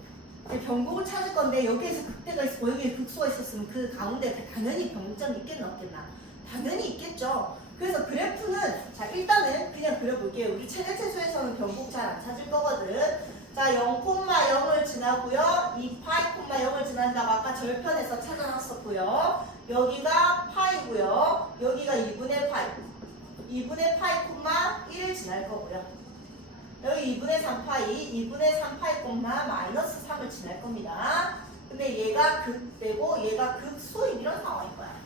이제 변곡을 찾을 건데 여기에서 극대가 있고 여기에 극소가 있었으면 그 가운데 당연히 변점이 있겠나 없겠나? 당연히 있겠죠. 그래서 그래프는 자 일단은 그냥 그려볼게요. 우리 최대체수에서는 변곡 잘 안 찾을 거거든. 자 0,0을 지나고요. 2파이, 0을 지난다고 아까 절편에서 찾아놨었고요. 여기가 파이고요. 여기가 2분의 파이. 2분의 파이, 1을 지날 거고요. 여기 2분의 3파이, 2분의 3파이, 마이너스 3을 지날 겁니다. 근데 얘가 극대고 얘가 극소인 이런 상황일 거야.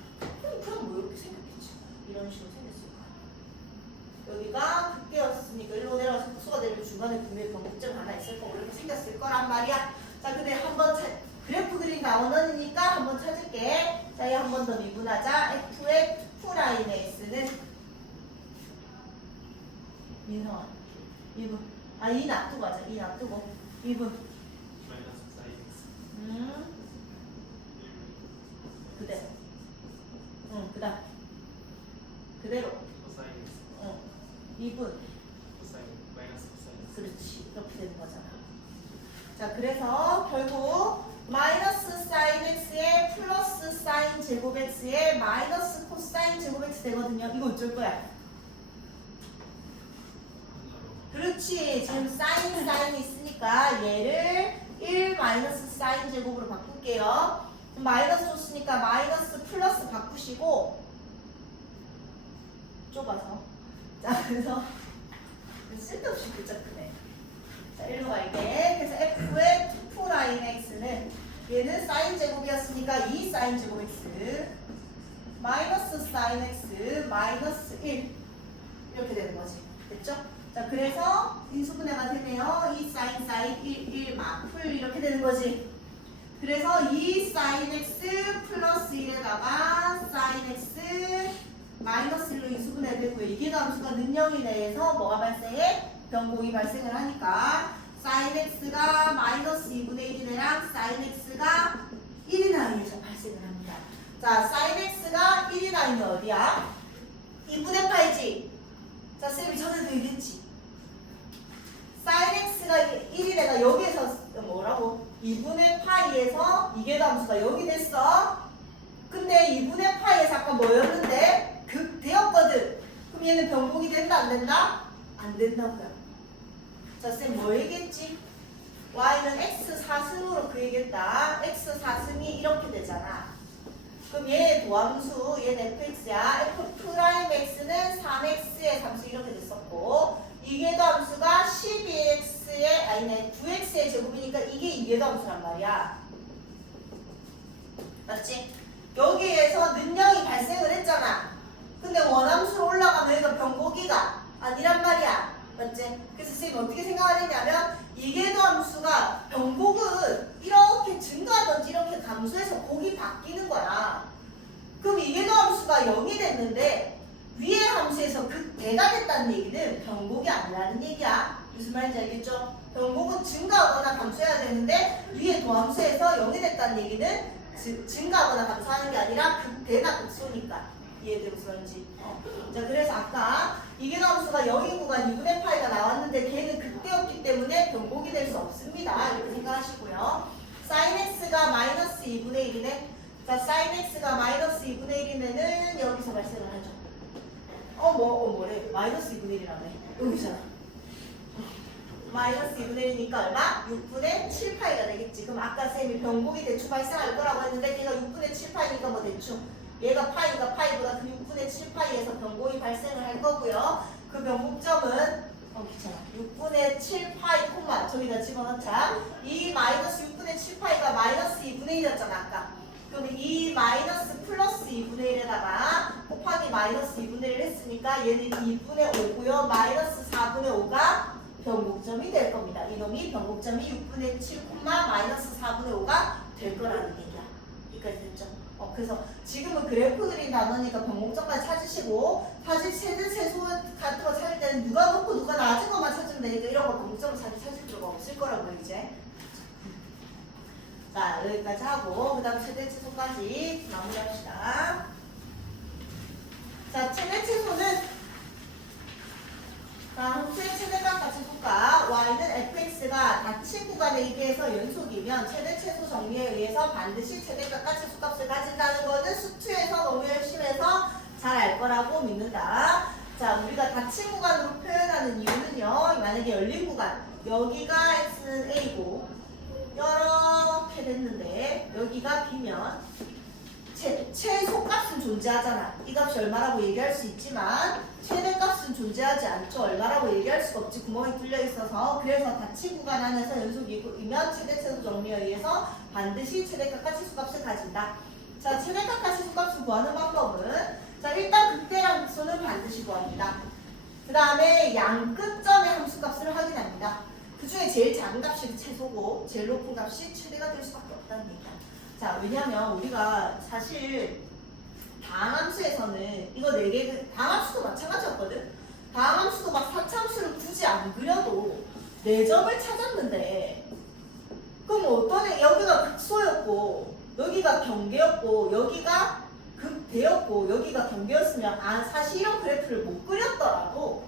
그럼 뭐 이렇게 생겼겠지. 이런 식으로 생겼을 거야. 여기가 극대였으니까 일로 내려가서 극소가 되면 중간에 분명히 변곡점 하나 있을 거고 이렇게 생겼을 거란 말이야. 자, 근데 한번 그래프 그린 원원이니까 한번 찾을게. 자, 얘 한 번 더 미분하자. F의 2라인의 S는 민성아 2분. 아, 2 놔두고 하자. 2 놔두고 2분. 그대로. 응, 그 다음. 그대로. 응. 2분. 그렇지. 이렇게 되는 거잖아. 자, 그래서 결국 마이너스 사인 x에 플러스 사인 제곱 x에 마이너스 코사인 제곱 x 되거든요. 이거 어쩔 거야? 그렇지. 지금 사인이 있으니까 얘를 1 마이너스 사인 제곱으로 바꿀게요. 마이너스 줬으니까 마이너스 플러스 바꾸시고 좁아서 자 그래서 쓸데없이 글자 크네. 자 일로 갈게. 그래서 F의 2라인 x는 얘는 사인 제곱이었으니까 2 사인 제곱 x 마이너스 사인 x 마이너스 1 이렇게 되는 거지. 됐죠? 자, 그래서 인수분해가 되네요. 2 사인 사인 1 마풀 이렇게 되는 거지. 그래서 2 사인 x 플러스 1에다가 사인 x 마이너스 1로 인수분해 되고요. 이게 함수가 능력이 내에서 뭐가 발생해? 변곡이 발생을 하니까 사인 x가 마이너스 2분의 1이랑 사인 x가 1이 나이에서 발생을 합니다. 자, 사인 x가 1이 나이는 어디야? 2분의 8지. 자, 쌤이 전에도 얘기했지. 사인 x가 1이 내가 여기에서 뭐라고? 2분의 파이에서 이게 함수가 여기 됐어. 근데 2분의 파이에서 아까 뭐였는데? 극되었거든. 그럼 얘는 변곡이 된다 안 된다? 안 된다고요. 자, 쌤 뭐 얘기했지? y는 x 4승으로 그 얘기했다. x 4승이 이렇게 되잖아. 그럼 얘 도함수, 얘는 fx야. f 프라임 x는 3x의 함수 이렇게 됐었고, 이계도 함수가 12x의 아니네 9x의 제곱이니까 이게 이계도 함수란 말이야. 맞지? 여기에서 능력이 발생을 했잖아. 근데 원함수로 올라가면 여기가 변곡이가 아니란 말이야. 맞지? 그래서 선생님이 어떻게 생각을 했냐면 이계도 함수가 변곡은 이렇게 증가하든지 이렇게 감소해서 곡이 바뀌는 거야. 그럼 이계도 함수가 0이 됐는데 위의 함수에서 극대가 됐다는 얘기는 변곡이 아니라는 얘기야. 무슨 말인지 알겠죠? 변곡은 증가하거나 감소해야 되는데 위의 도함수에서 0이 됐다는 얘기는 증가하거나 감소하는 게 아니라 극대나 극소니까. 이해돼 무슨 말인지. 자, 그래서 아까 이계도 함수가 0인 구간 2분의 파이가 나왔는데 걔는 극대였기 때문에 변곡이 될 수 없습니다. 이렇게 생각하시고요. 사인 x가 마이너스 2분의 1이네. 자, 사인 x가 마이너스 2분의 1이면은 여기서 발생을 하죠. 뭐래? 마이너스 2분의 1이라네. 여기잖아. 마이너스 2분의 1이니까 얼마? 6분의 7파이가 되겠지. 그럼 아까 쌤이 변곡이 대충 발생할 거라고 했는데 걔가 6분의 7파이니까 뭐 대충 얘가 파이가 파이보다 그 6분의 7파이에서 변곡이 발생을 할 거고요. 그 변곡점은 귀찮아. 6분의 7파이 콤마 저기다 집어넣자. 이 마이너스 6분의 7파이가 마이너스 2분의 1이었잖아 아까. 그럼 이 마이너스 플러스 2분의 1에다가 곱하기 마이너스 2분의 1을 했으니까 얘는 2분의 5고요. 마이너스 4분의 5가 변곡점이 될 겁니다. 이놈이 변곡점이 6분의 7, 마이너스 4분의 5가 될 거라는 얘기야. 여기까지 됐죠? 그래서 지금은 그래프 그린 단어니까 변곡점까지 찾으시고 사실 세대 최소 같은 거 찾을 때는 누가 높고 누가 낮은 것만 찾으면 되니까 이런 거 변곡점을 찾을 필요가 없을 거라고요 이제. 자, 여기까지 하고 그 다음 최대 최소까지 마무리합시다. 자, 최대 최소는 함수의 최대값 같이 볼까? y는 fx가 닫힌 구간에 의해서 연속이면 최대 최소 정리에 의해서 반드시 최대값과 최소값을 가진다는 거는 수투에서 너무 열심히 해서 잘 알 거라고 믿는다. 자, 우리가 닫힌 구간으로 표현하는 이유는요. 만약에 열린 구간, 여기가 x는 a고 이렇게 됐는데 여기가 b면 최소값은 존재하잖아. 이 값이 얼마라고 얘기할 수 있지만 최대값은 존재하지 않죠. 얼마라고 얘기할 수가 없지. 구멍이 뚫려 있어서. 그래서 닫힌 구간 안에서 연속이면 최대 최소 정리에 의해서 반드시 최대값과 최소값을 가진다. 자, 최대값과 최소값을 구하는 방법은 자, 일단 극대랑 극소는 반드시 구합니다. 그 다음에 양 끝점의 함수값을 확인합니다. 그 중에 제일 작은 값이 최소고 제일 높은 값이 최대가 될 수밖에 없다는 얘기야. 자, 왜냐면 우리가 사실 다항함수에서는 이거 4개, 다항함수도 마찬가지였거든? 다항함수도 막 사차함수를 굳이 안 그려도 4점을 찾았는데 그럼 어떤 애, 여기가 극소였고 여기가 경계였고 여기가 극대였고 여기가 경계였으면 사실 이런 그래프를 못 그렸더라도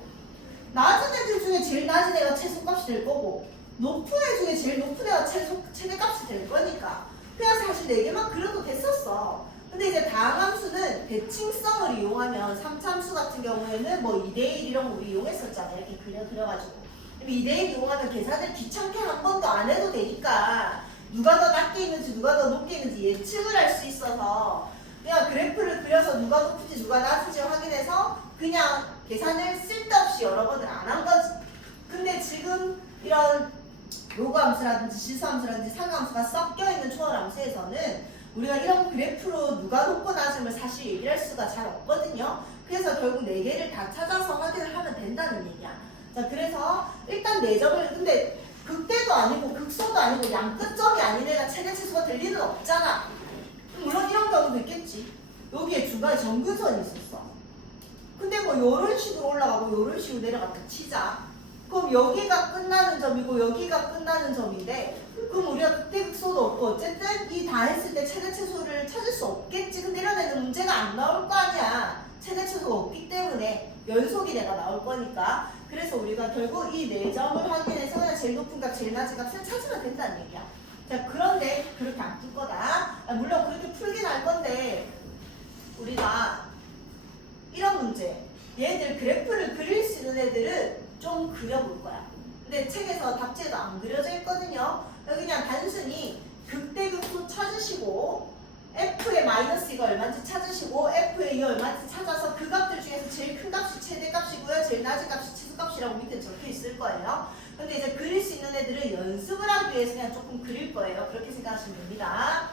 낮은 애들 중에 제일 낮은 애가 최소값이 될 거고 높은 애 중에 제일 높은 애가 최대값이 될 거니까 그냥 사실 4개만 그려도 됐었어. 근데 이제 다항함수는 대칭성을 이용하면 3차함수 같은 경우에는 뭐 2대1 이런 거 우리 이용했었잖아. 이렇게 그려가지고. 2대1 이용하면 계산을 귀찮게 한 번도 안 해도 되니까 누가 더 낮게 있는지 누가 더 높게 있는지 예측을 할 수 있어서 그냥 그래프를 그려서 누가 높은지 누가 낮은지 확인해서 그냥 계산을 쓸데없이 여러 번을 안 한 거지. 근데 지금 이런 요구함수라든지 지수함수라든지 상함수가 섞여있는 초월함수에서는 우리가 이런 그래프로 누가 높고 낮음을 사실 얘기할 수가 잘 없거든요. 그래서 결국 4개를 다 찾아서 확인을 하면 된다는 얘기야. 자, 그래서 일단 4점을, 근데 극대도 아니고 극소도 아니고 양끝점이 아닌 애가 최대 최소가 될 리는 없잖아. 물론 이런 경우도 있겠지. 여기에 중간에 정근선이 있었어. 근데 뭐 요런 식으로 올라가고 요런 식으로 내려갔다 치자. 그럼 여기가 끝나는 점이고 여기가 끝나는 점인데 그럼 우리가 극대 극소도 없고 어쨌든 이 다 했을 때 최대 최소를 찾을 수 없겠지. 근데 이런 애는 문제가 안 나올 거 아니야. 최대 최소가 없기 때문에 연속이 내가 나올 거니까. 그래서 우리가 결국 이 4점을 확인해서 그냥 제일 높은 값, 제일 낮은 값을 찾으면 된다는 얘기야. 자, 그런데 그렇게 안 풀 거다. 물론 그렇게 풀긴 할 건데 우리가 이런 문제, 얘들 그래프를 그릴 수 있는 애들은 좀 그려볼 거야. 근데 책에서 답지에도 안 그려져 있거든요. 여기 그냥 단순히 극대극소 찾으시고 F의 마이너스 이거 얼마인지 찾으시고 F의 이 얼마인지 찾아서 그 값들 중에서 제일 큰 값이 최대값이고요. 제일 낮은 값이 치수값이라고 밑에 적혀 있을 거예요. 근데 이제 그릴 수 있는 애들은 연습을 하기 위해서 그냥 조금 그릴 거예요. 그렇게 생각하시면 됩니다.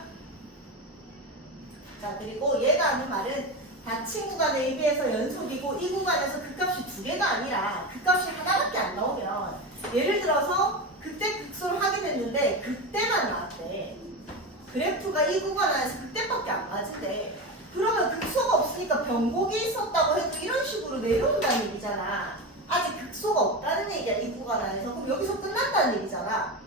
자, 그리고 얘가 하는 말은 닫힌 구간 AB에서 연속이고 이 구간에서 그 값이 2개가 아니라 그 값이 하나밖에 안 나오면 예를 들어서 극대 극소를 확인했는데 극대만 나왔대. 그래프가 이 구간 안에서 극대밖에 안 맞은데 그러면 극소가 없으니까 변곡이 있었다고 해도 이런 식으로 내려온다는 얘기잖아. 아직 극소가 없다는 얘기야. 이 구간 안에서. 그럼 여기서 끝났다는 얘기잖아.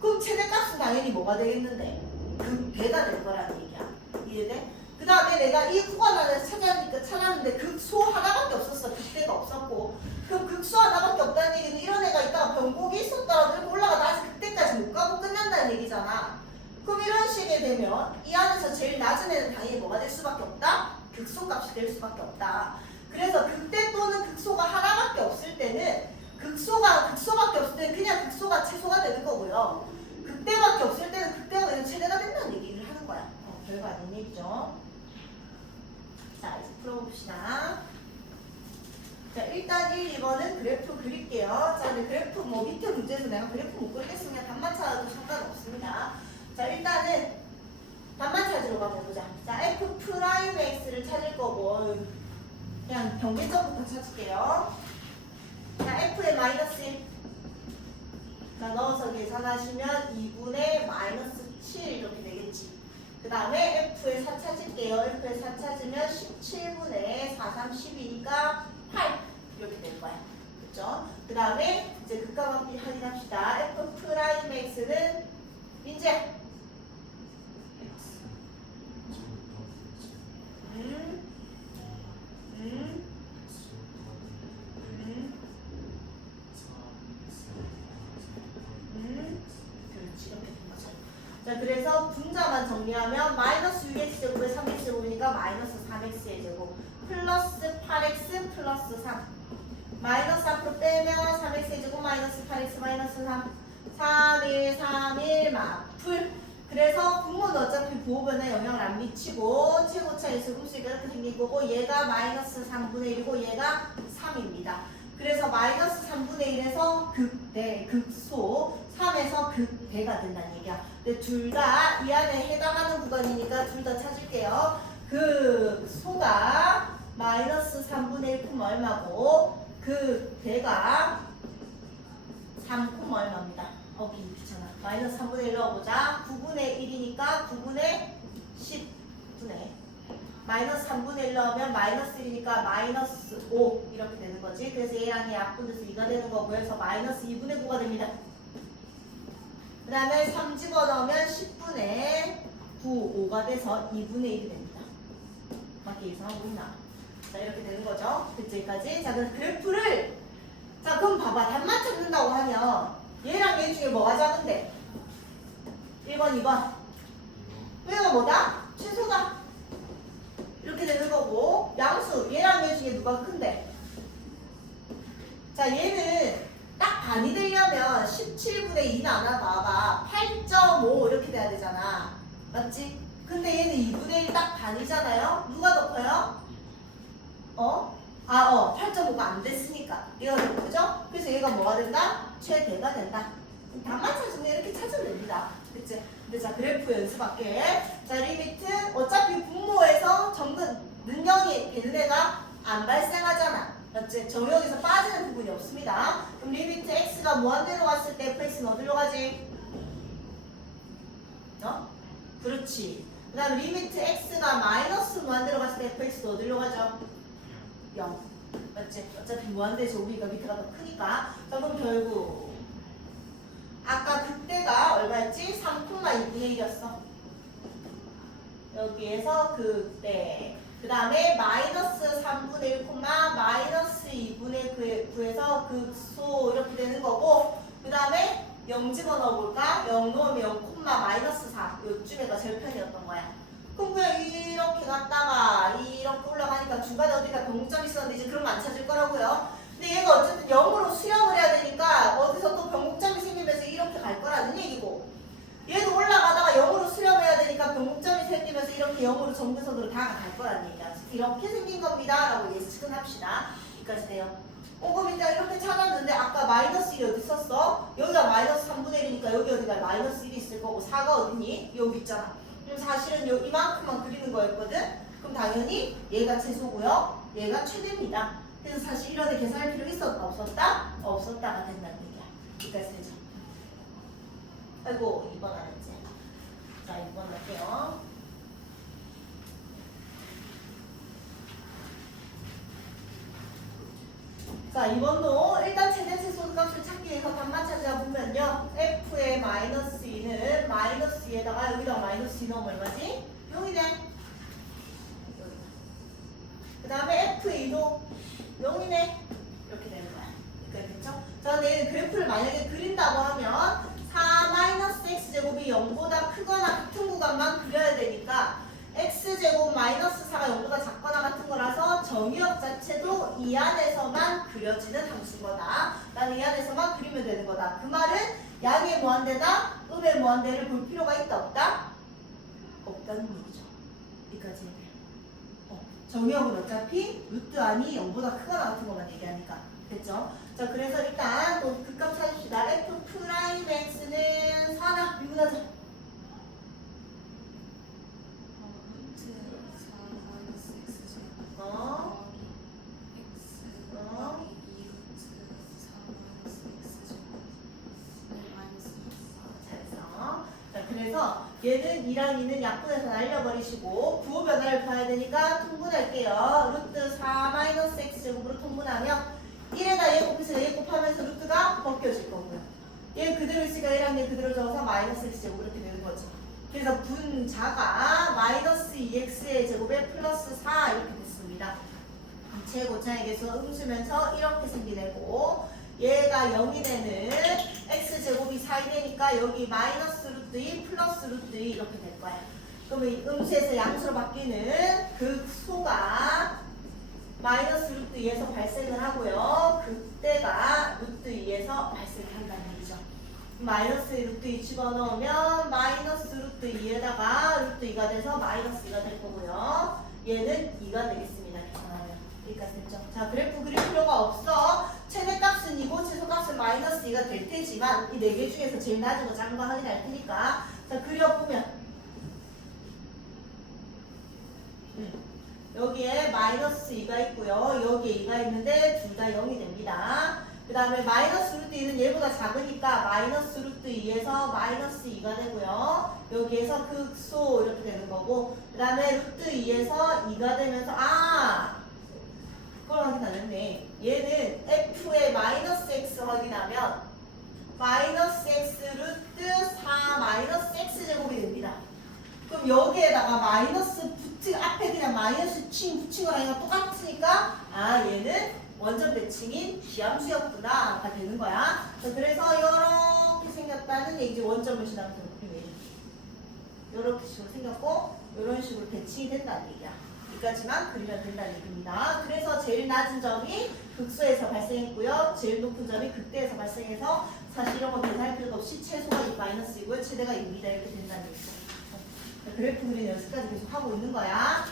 그럼 최대값은 당연히 뭐가 되겠는데? 극대가 될 거라는 얘기야. 이해돼? 그 다음에 내가 이 구간 안에서 찾았는데 극소 하나밖에 없었어. 극대가 없었고. 그럼 극소 하나밖에 없다는 얘기는 이런 애가 있다가 변곡이 있었더라도 올라가다 아직 극대까지 못 가고 끝난다는 얘기잖아. 그럼 이런 식이 되면 이 안에서 제일 낮은 애는 당연히 뭐가 될 수밖에 없다? 극소값이 될 수밖에 없다. 그래서 극대 또는 극소가 하나밖에 없을 때는 극소밖에 없을 때는 그냥 극소가 최소가 되는 거고요. 극대밖에 없을 때는 극대가 그냥 최대가 된다는 얘기를 하는 거야. 별거 아닌 얘기죠. 자, 이제 풀어봅시다. 자, 일단 1, 2번은 그래프 그릴게요. 자, 근데 그래프 뭐 밑에 문제에서 내가 그래프 못 그리겠으면 그냥 답만 찾아도 상관없습니다. 자, 일단은 답만 찾으러 가보자. 자, F'X를 찾을 거고 그냥 경계점부터 찾을게요. 자, F의 마이너스 1. 자, 넣어서 계산하시면 2분의 마이너스 7 이렇게 되겠지. 그 다음에 F의 4 찾을게요. F의 4 찾으면 17분의 4, 3, 12니까 8 이렇게 될 거야. 그쵸? 그 다음에 이제 극과반비 확인합시다. F'X는 이제 그렇지, 이렇게 된 거죠. 자, 그래서 분자만 정리하면 마이너스 6x제곱에 3x제곱이니까 마이너스 3x의 제곱 플러스 8x 플러스 3 마이너스 앞으로 빼면 3x의 제곱 마이너스 8x 마이너스 3 3, 1, 3, 1 마풀. 그래서 분모는 어차피 부호변에 영향을 안 미치고 최고차의 음수가 이렇게 생긴 거고 얘가 마이너스 3분의 1이고 얘가 3입니다. 그래서 마이너스 3분의 1에서 극대, 극소 3에서 극대가 된다는 얘기야. 근데 둘 다 이 안에 해당하는 구간이니까 둘 다 찾을게요. 극소가 마이너스 3분의 1, 얼마고 극대가 3, 얼마입니다. 귀찮아. 마이너스 3분의 1 넣어보자. 9분의 1이니까 9분의 10분의 마이너스 3분의 1 넣으면 마이너스 1이니까 마이너스 5 이렇게 되는 거지. 그래서 얘랑 얘 약분돼서 2가 되는 거고요. 그래서 마이너스 2분의 9가 됩니다. 그 다음에 3 집어넣으면 10분의 9, 5가 돼서 2분의 1이 됩니다. 밖에 이상하고 있나? 자, 이렇게 되는 거죠. 그때까지. 자, 그럼 그래프를 자, 그럼 봐봐. 답만 찾는다고 하면 얘랑 얘 중에 뭐가 작은데? 1번, 2번. 얘가 뭐다? 최소다. 이렇게 되는 거고 양수 얘랑 얘 중에 누가 큰데? 자, 얘는 딱 반이 되려면 17분의 2 나눠봐봐. 8.5 이렇게 돼야 되잖아. 맞지? 근데 얘는 2분의 1 딱 반이잖아요. 누가 더 커요? 8.5가 안 됐으니까 얘가 더 크죠? 그래서 얘가 뭐가 된다? 최대가 된다. 답만 찾으면 이렇게 찾으면 됩니다. 그치? 근데 자, 그래프 연습할게. 자, 리미트 어차피 분모에서 정근 능력이 되는 애가 안 발생하잖아. 맞지? 정역에서 빠지는 부분이 없습니다. 그럼 리미트 x가 무한대로 갔을 때 fx는 어디로 가지? 그렇지. 그 다음 리미트 x가 마이너스 무한대로 갔을 때 fx도 어디로 가죠? 0. 맞지? 어차피 무한대에서 우리가 밑에가 더 크니까. 자, 그럼 결국 아까 그때가 얼마였지? 3,2분의 1이었어. 여기에서 그때. 그 다음에 마이너스 3분의 1, 마이너스 2분의 9에서 극소 이렇게 되는 거고, 그 다음에 0 집어넣어볼까? 0 넣으면 0, 마이너스 4 요쯤에가 제일 편이었던 거야. 그럼 그냥 이렇게 갔다가 이렇게 올라가니까 중간에 어디가 병목점이 있었는데 이제 그럼 안 찾을 거라고요. 근데 얘가 어쨌든 0으로 수렴을 해야 되니까 어디서 또 병목점이 생기면서 이렇게 갈 거라는 얘기고, 얘도 올라가다가 0으로 수렴해야 되니까 병목점이 생기면서 이렇게 0으로 정근선으로 다가갈 거라는 얘기야. 이렇게 생긴 겁니다 라고 예측은 합시다. 여기까지 돼요. 그럼 일단 이렇게 찾았는데 아까 마이너스 1이 어디 있었어? 여기가 마이너스 3분의 1이니까 여기 어디가 마이너스 1이 있을 거고 4가 어디니? 여기 있잖아. 그럼 사실은 이만큼만 그리는 거였거든? 그럼 당연히 얘가 최소고요. 얘가 최대입니다. 그래서 사실 이런 데 계산할 필요 있었다 없었다? 없었다가 된다는 얘기야. 여기까지 되죠. 아이고 2번 안 했지. 자 2번 할게요. 자, 이번도 일단 최대치수 값을 찾기 위해서 답만 찾아보면요. f의 마이너스 2는 마이너스 2에다가 여기다가 마이너스 2 넣으면 얼마지? 0이 돼. 그 다음에 f2도 0이네. 이렇게 되는 거야. 이렇게 됐죠? 자, 근데 그래프를 만약에 그린다고 하면 4 마이너스 x제곱이 0보다 크거나 같은 구간만 그려야 되니까 x제곱 마이너스 4가 0보다 작거나 같은 거라서 정의역 자체도 이 안에서만 그려지는 함수인 거다. 나는 이 안에서만 그리면 되는 거다. 그 말은 양의 무한대나 음의 무한대를 볼 필요가 있다 없다? 없다는 얘기죠. 여기까지 얘기해요. 정의역은 어차피 루트 안이 0보다 크거나 같은 것만 얘기하니까. 됐죠? 자, 그래서 일단 또 극값 찾읍시다. f 프라임 x는 4나 미분하자. 그래서 얘는 2랑 2는 약분해서 날려버리시고 부호 변화를 봐야 되니까 통분할게요. 루트 4 마이너스 x제곱으로 통분하면 1에다 얘 곱해서 얘 곱하면서 루트가 벗겨질 거고요. 얘 그대로 있으니까 얘랑 얘 그대로 적어서 마이너스 x제곱 이렇게 되는 거죠. 그래서 분자가 마이너스 2x의 제곱에 플러스 4 이렇게 됐습니다. 최고차의 개수 음수면서 이렇게 생기네고, 얘가 0이 되는 x제곱이 4이 되니까 여기 마이너스 루트 2 플러스 루트 2 이렇게 될 거야. 그러면 이 음수에서 양수로 바뀌는 극소가 마이너스 루트 2에서 발생을 하고요. 그때가 루트 2에서 발생한다는 얘기죠. 마이너스 루트 2 집어넣으면 마이너스 루트 2에다가 루트 2가 돼서 마이너스 2가 될 거고요. 얘는 2가 되겠습니다. 계산하면. 여기까지 됐죠? 자, 그래프 그릴 필요가 없어. 최대값은 2고 최소값은 마이너스 2가 될 테지만 이 4개 중에서 제일 낮은 거 작은 거 확인할 테니까 자, 그려보면 여기에 마이너스 2가 있고요. 여기에 2가 있는데 둘 다 0이 됩니다. 그 다음에 마이너스 루트 2는 얘보다 작으니까 마이너스 루트 2에서 마이너스 2가 되고요. 여기에서 극소 이렇게 되는 거고, 그 다음에 루트 2에서 2가 되면서 그걸 확인 안 했네. 얘는 f의 마이너스 x 확인하면 마이너스 x 루트 4 마이너스 x 제곱이 됩니다. 그럼 여기에다가 마이너스 앞에 그냥 마이너스 붙인 거랑 똑같으니까 얘는 원점 대칭인 시함수였구나가 되는 거야. 그래서 이렇게 생겼다는 얘기지. 원점을 지나면서 이렇게 식으로 생겼고 이런 식으로 대칭이 된다는 얘기야. 여기까지만 그리면 된다는 얘기입니다. 그래서 제일 낮은 점이 극소에서 발생했고요. 제일 높은 점이 극대에서 발생해서 사실 이런 거 계산할 필요도 없이 최소가 마이너스이고요. 최대가 6이다 이렇게 된다는 얘기죠. 그래프 그리는 연습까지 계속 하고 있는 거야.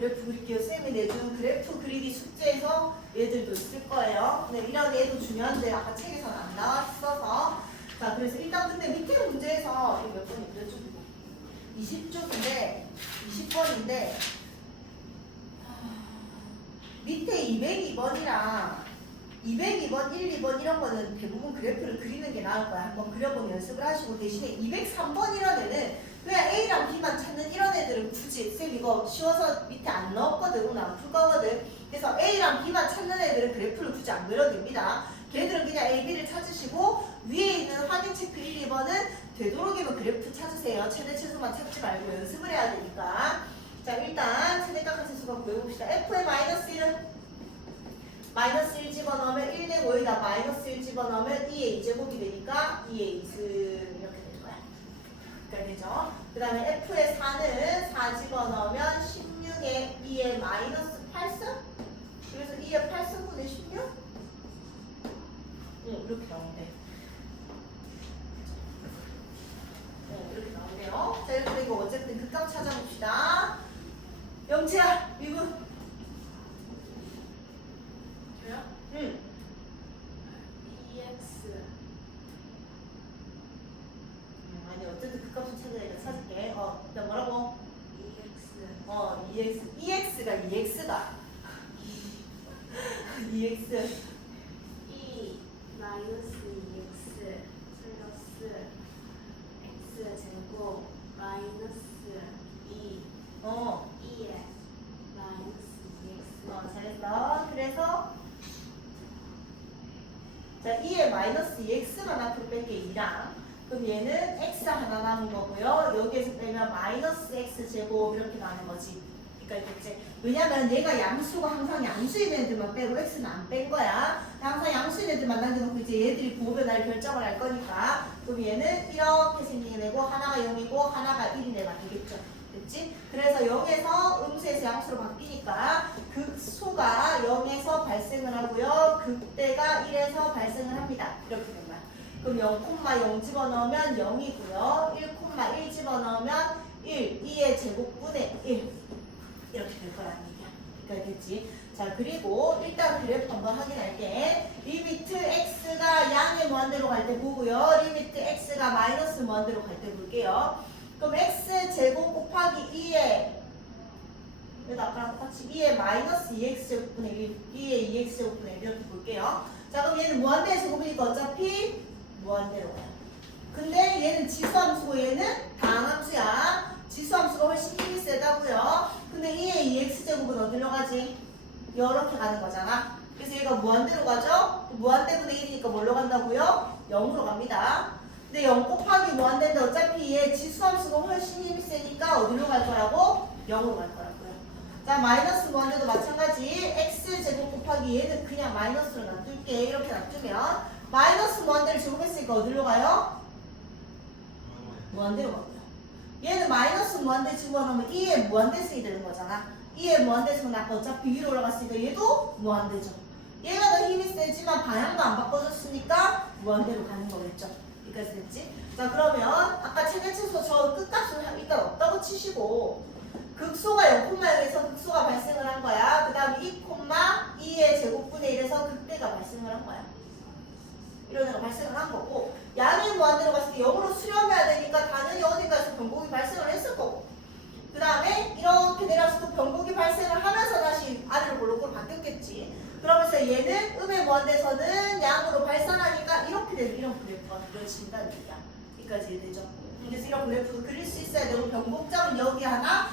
그래프 그릴게요. 쌤이 내준 그래프 그리기 숙제에서 얘들도 있을 거예요. 근데 이런 애도 중요한데 아까 책에서는 안 나왔어서. 자, 그래서 일단 근데 밑에 문제에서 이거 몇 번이 몇 쪽이고? 20쪽인데 20번인데 밑에 202번이랑 202번, 1, 2번 이런 거는 대부분 그래프를 그리는 게 나을 거야. 한번 그려보면 연습을 하시고 대신에 203번 이런 애는 그냥 A랑 B만 찾는 이런 애들은 굳이 쌤 이거 쉬워서 밑에 안 넣었거든. 오늘 안 풀 거거든. 그래서 A랑 B만 찾는 애들은 그래프를 굳이 안 그려도 됩니다. 걔들은 그냥 A, B를 찾으시고 위에 있는 확인 체크 1, 2번은 되도록이면 그래프 찾으세요. 최대 최소만 찾지 말고 연습을 해야 되니까. 자, 일단 최대 값과 최소가 구해봅시다. F의 마이너스 1은 마이너스 1 집어넣으면 1 대 5에다 마이너스 1 집어넣으면 2의 2제곱이 되니까 2의 2승 이렇게 될 거야. 그렇게 되죠. 그 다음에 F의 4는 4 집어넣으면 16에 2의 마이너스 8승? 그래서 2의 8승분의 16? 이렇게 나오는데. 이렇게 나오네요. 자, 이렇게 되고 어쨌든 극값 찾아봅시다. 영채야, 미분. 응. EX. 아니 어쨌든 그 값을 찾아야 찾을게. 일단 뭐라고? EX. EX가 EX. E 마이너스 EX 플러스 X 제곱 마이너스 2 E에 마이너스 EX. 잘했어. 그래서 자 2에 마이너스 EX만 앞으로 뺄게 2랑. 그럼 얘는 X 하나 남은 거고요. 여기에서 빼면 마이너스 X 제곱 이렇게 나는 거지. 그러니까 이제 왜냐면 얘가 양수가 항상 양수인 애들만 빼고 X는 안 뺀 거야. 항상 양수인 애들만 남겨놓고 이제 얘들이 부호 변화를 결정을 할 거니까. 그럼 얘는 이렇게 생긴 애고 하나가 0이고 하나가 1인 애가 되겠죠. 됐지? 그래서 0에서 음수에서 양수로 바뀌니까 극소가 0에서 발생을 하고요. 극대가 1에서 발생을 합니다. 이렇게 된 거야. 그럼 0,0 집어넣으면 0이고요. 1,1 집어넣으면 1, 2의 제곱분의 1 이렇게 될 거라는 얘기야. 그러니까 됐지? 자, 그리고 일단 그래프 한번 확인할게. 리미트 x가 양의 무한대로 갈 때 보고요. 리미트 x가 마이너스 무한대로 갈 때 볼게요. 그럼 x 제곱 곱하기 2에 그래도 아까랑 똑같이 2에 마이너스 2x 제곱분의 1, 2에 2x 제곱분의 1 이렇게 볼게요. 자, 그럼 얘는 무한대에서 제곱이니까 어차피 무한대로 가요. 근데 얘는 지수함수고 얘는 다항함수야. 지수함수가 훨씬 힘이 세다고요. 근데 2에 2x 제곱은 어디로 가지? 이렇게 가는 거잖아. 그래서 얘가 무한대로 가죠? 무한대분의 1이니까 뭘로 간다고요? 0으로 갑니다. 근데 0 곱하기 무한대인데 어차피 얘 지수함수가 훨씬 힘이 세니까 어디로 갈 거라고? 0으로 갈 거라고요. 자, 마이너스 무한대도 마찬가지. x 제곱 곱하기 얘는 그냥 마이너스로 놔둘게. 이렇게 놔두면 마이너스 무한대를 제곱했으니까 어디로 가요? 무한대로 가고요. 얘는 마이너스 무한대 집어넣으면 2의 무한대승이 되는 거잖아. 2의 무한대승은 아까 어차피 위로 올라갔으니까 얘도 무한대죠. 얘가 더 힘이 세지만 방향도 안 바꿔줬으니까 무한대로 가는 거겠죠. 여기까지 됐지? 자, 그러면 아까 최대치수 저 끝값을 일단 없다고 치시고 극소가 0,0에서 극소가 발생을 한 거야. 그 다음에 2,2의 제곱분의 1에서 극대가 발생을 한 거야. 이런 애가 발생을 한 거고 양의 무한대로 갔을 때 0으로 수렴해야 되니까 당연히 어디가서 변곡이 발생을 했을 거고 그 다음에 이렇게 내려서 또 변곡이 발생을 하면서 다시 아래로 볼록으로 바뀌었겠지. 그러면서 얘는 음의 무한대에서는 양으로 발산하니까 이렇게 되는 이런 그래프가 그려진다는 얘기야. 여기까지 되죠. 그래서 이런 그래프도 그릴 수 있어야 되고 변곡점은 여기 하나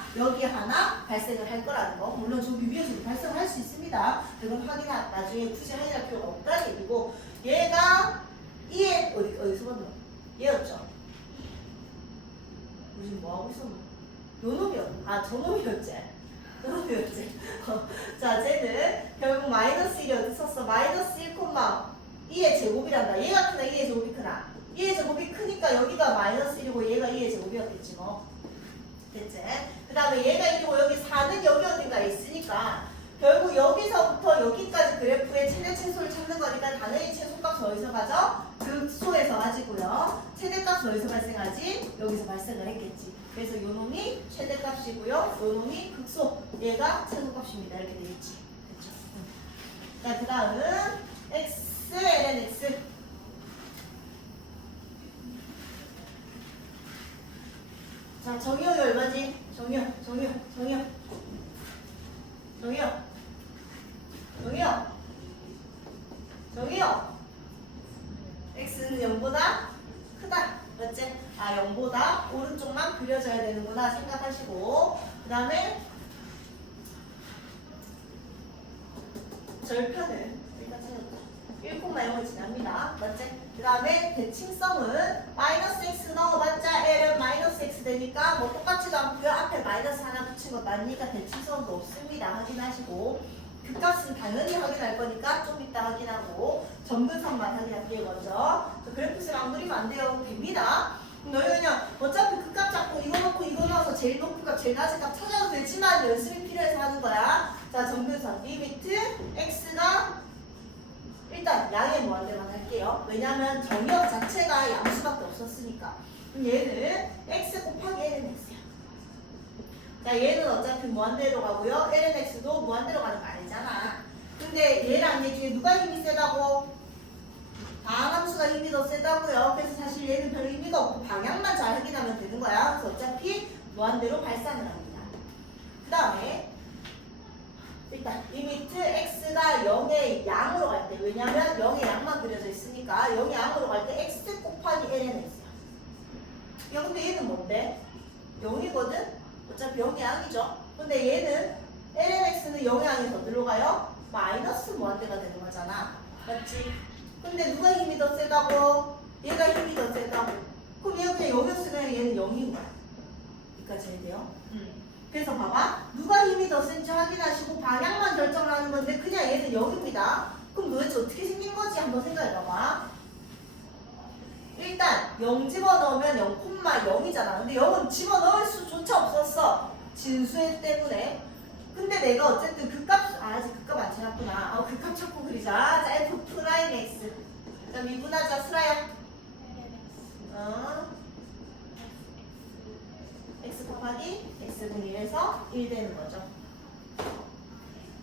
발생을 할 거라는 거. 물론 저기 위에서도 발생을 할 수 있습니다. 이건 나중에 굳이 확인할 필요가 없다는 얘기고 얘가 2의 어디서 봤노? 얘였죠. 우리 지금 뭐하고 있었노? 요놈이었. 저놈이었지. 저놈이었지. 자, 쟤는 결국 마이너스 1이 어디 있었어? 마이너스 1, 2의 제곱이란다. 얘가 크나 2의 제곱이 크나? 2의 제곱이 크니까 여기가 마이너스 1이고 얘가 2의 제곱이었겠지 뭐. 됐지? 그 다음에 얘가 1이고 여기 4는 여기 어딘가에 있으니까 결국 여기서부터 여기까지 그래프의 최대 최소를 찾는 거니까 당연히 최소값이 어디서 가죠? 극소에서 가지고요. 최대값은 어디서 발생하지? 여기서 발생을 했겠지. 그래서 요 놈이 최대값이고요. 요 놈이 극소. 얘가 최소값입니다. 이렇게 되겠지. 그렇죠? 자, 그 다음 x, ln x. 자, 정의역이 얼마지? 정의역. x는 0보다 크다. 맞지? 아, 0보다 오른쪽만 그려져야 되는구나 생각하시고, 그 다음에 절편은 일단 찾았다. 1,0을 지납니다. 맞지? 그 다음에 대칭성은 마이너스 x 넣어봤자 l은 마이너스 x 되니까 뭐 똑같지도 않고요. 앞에 마이너스 하나 붙인 것도 아니니까 대칭성도 없습니다. 확인하시고, 극값은 당연히 확인할 거니까 좀 이따 확인하고, 점근선만 확인할게요. 먼저 그래프를 안 그리면 안 돼요. 됩니다. 너희 그냥 어차피 극값 잡고 이거 넣고 이거 넣어서 제일 높은 값 제일 낮은 값 찾아도 되지만 연습이 필요해서 하는 거야. 자, 점근선 리미트 x가 일단 양의 무한대만 할게요. 왜냐면 정의역 자체가 양수밖에 없었으니까. 그럼 얘는 x 곱하기 ln x야. 자, 얘는 어차피 무한대로 가고요. ln x도 무한대로 가는 거 아니잖아. 근데 얘랑 얘 중에 누가 힘이 세다고? 방함수가 힘이 더 세다고요. 그래서 사실 얘는 별 의미가 없고 방향만 잘 확인하면 되는 거야. 그래서 어차피 무한대로 발산을 합니다. 그 다음에 일단 리미트 x가 0의 양으로 갈 때, 왜냐면 0의 양만 그려져 있으니까 0의 양으로 갈 때 x 곱하기 ln x야. 야, 근데 얘는 뭔데? 0이거든? 어차피 0의 양이죠. 근데 얘는 ln x는 0의 양이 더 들어가요? 마이너스 무한대가 되는 거잖아. 맞지? 근데 누가 힘이 더 세다고? 얘가 힘이 더 세다고. 그럼 얘가 그냥 0이었으면 얘는 0인 거야. 여기까지 해야 돼요? 그래서 봐봐. 누가 힘이 더 센지 확인하시고 방향만 결정을 하는 건데 그냥 얘는 0입니다. 그럼 도대체 어떻게 생긴 거지? 한번 생각해봐봐. 일단 0 집어넣으면 0,0이잖아. 근데 0은 집어넣을 수조차 없었어. 진수에 때문에. 근데 내가 어쨌든 극값, 아직 극값 안 찾았구나. 극값 찾고 그리자. 자, f 프라임 x. 자, 미분하자. 슬아야. x 곱하기 x분의 1에서 1 되는 거죠.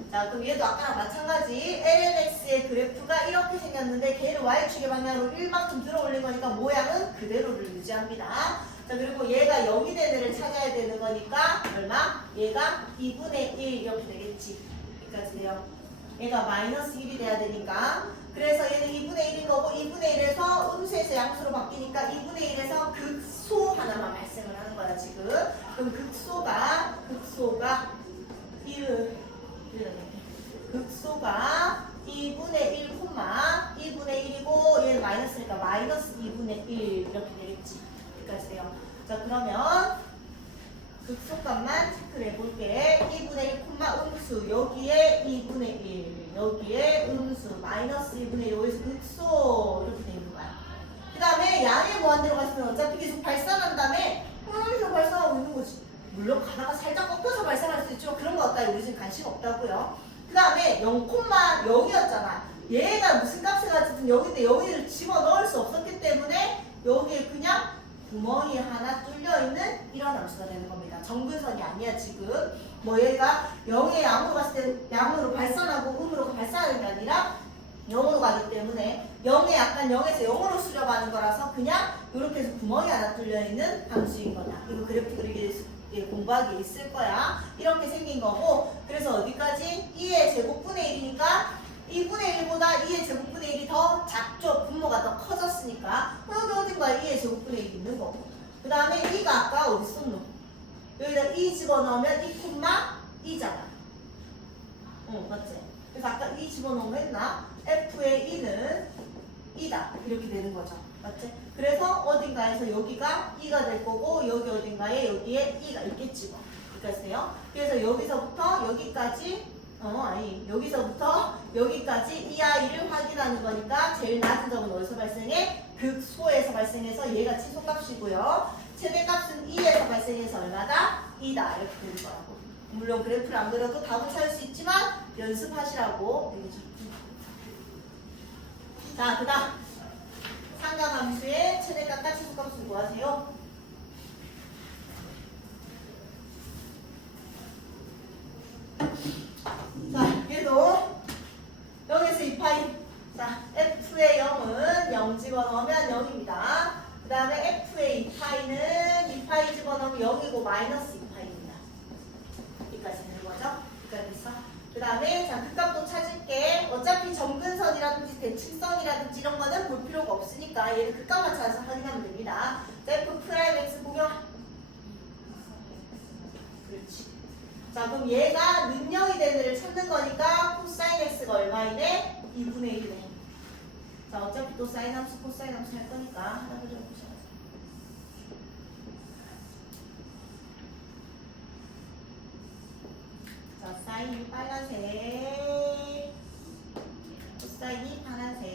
자, 그럼 얘도 아까랑 마찬가지 ln x의 그래프가 이렇게 생겼는데 걔를 y축의 방향으로 1만큼 들어 올린 거니까 모양은 그대로를 유지합니다. 자, 그리고 얘가 0이 되는 애를 찾아야 되는 거니까 얼마? 얘가 2분의 1 이렇게 되겠지. 여기까지 돼요. 얘가 마이너스 1이 돼야 되니까. 그래서 얘는 2분의 1인 거고 2분의 1에서 음수에서 양수로 바뀌니까 2분의 1에서 극소 하나만 발생을 하는 거야 지금. 그럼 극소가 2분의 1, 2분의 1이고 얘는 마이너스니까 마이너스 2분의 1 이렇게 되겠지. 여기까지 돼요. 자, 그러면 극소값만 체크를 해볼게. 2분의 1, 음수 여기에 2분의 1 여기에 음수 마이너스 2분의 1 여기서 극소 이렇게 되는 거야. 그 다음에 양의 무한대로 갔으면 어차피 계속 발산한 다음에 계속 발산하고 있는 거지. 물론 가다가 살짝 꺾여서 발생할 수 있지만 그런 거 없다. 우리 지금 관심 없다고요. 그 다음에 0,0이었잖아. 얘가 무슨 값을 가지든 여기인데 여기를 집어넣을 수 없었기 때문에 여기에 그냥 구멍이 하나 뚫려있는 이런 함수가 되는 겁니다. 정근선이 아니야 지금. 뭐 얘가 0의 양으로 갔을 때 양으로 발산하고 음으로 발산하는 게 아니라 0으로 가기 때문에 0에 약간 0에서 0으로 수렴하는 거라서 그냥 이렇게 해서 구멍이 하나 뚫려있는 함수인 거다. 이거 그래프 그리기 공부하기 있을 거야. 이렇게 생긴 거고, 그래서 어디까지? 2의 제곱분의 1이니까 2분의 1보다 2의 제곱분의 1이 더 작죠. 분모가 더 커졌으니까 여기 어딘가에 2의 제곱분의 1이 있는 거고, 그 다음에 2가 아까 어디 썼노? 여기다 2 집어넣으면 2,2잖아. 맞지? 그래서 아까 2 집어넣으면 했나? F의 2는 2다. 이렇게 되는 거죠. 맞지? 그래서 어딘가에서 여기가 2가 될 거고 여기 어딘가에 여기에 2가 있겠지 뭐. 여기까지 돼요. 그래서 여기서부터 여기까지 여기서부터 여기까지 이 아이를 확인하는 거니까 제일 낮은 점은 어디서 발생해? 극소에서 발생해서 얘가 치소값이고요. 최대값은 2에서 발생해서 얼마다? 2다. 이렇게 되는 거라고. 물론 그래프를 안 그려도 답을 찾을 수 있지만 연습하시라고. 자, 그 다음 상각함수의 최대값과 최소값을 구하세요. 자, 얘도 0에서 2파이. 자, f의 0은 0 집어넣으면 0입니다. 그 다음에 f의 2파이는 2파이 집어넣으면 0이고 마이너스 2파이입니다. 여기까지 되는 거죠? 여기까지 됐어? 그 다음에 자, 극값도 찾을게. 어차피 점근선이라든지 대칭선이라든지 이런 거는 볼 필요가 없으니까 얘는 극값만 찾아서 확인하면 됩니다. 자, f 프라임 x 보면 그렇지. 자, 그럼 얘가 능력이 되는 애를 찾는 거니까 코사인 x가 얼마이네? 2분의 1이네. 자, 어차피 또 사인 함수, 코사인 함수 할 거니까 하나 더 좀 보셔야죠. 자, 사인이 빨간색, 코사인이 파란색.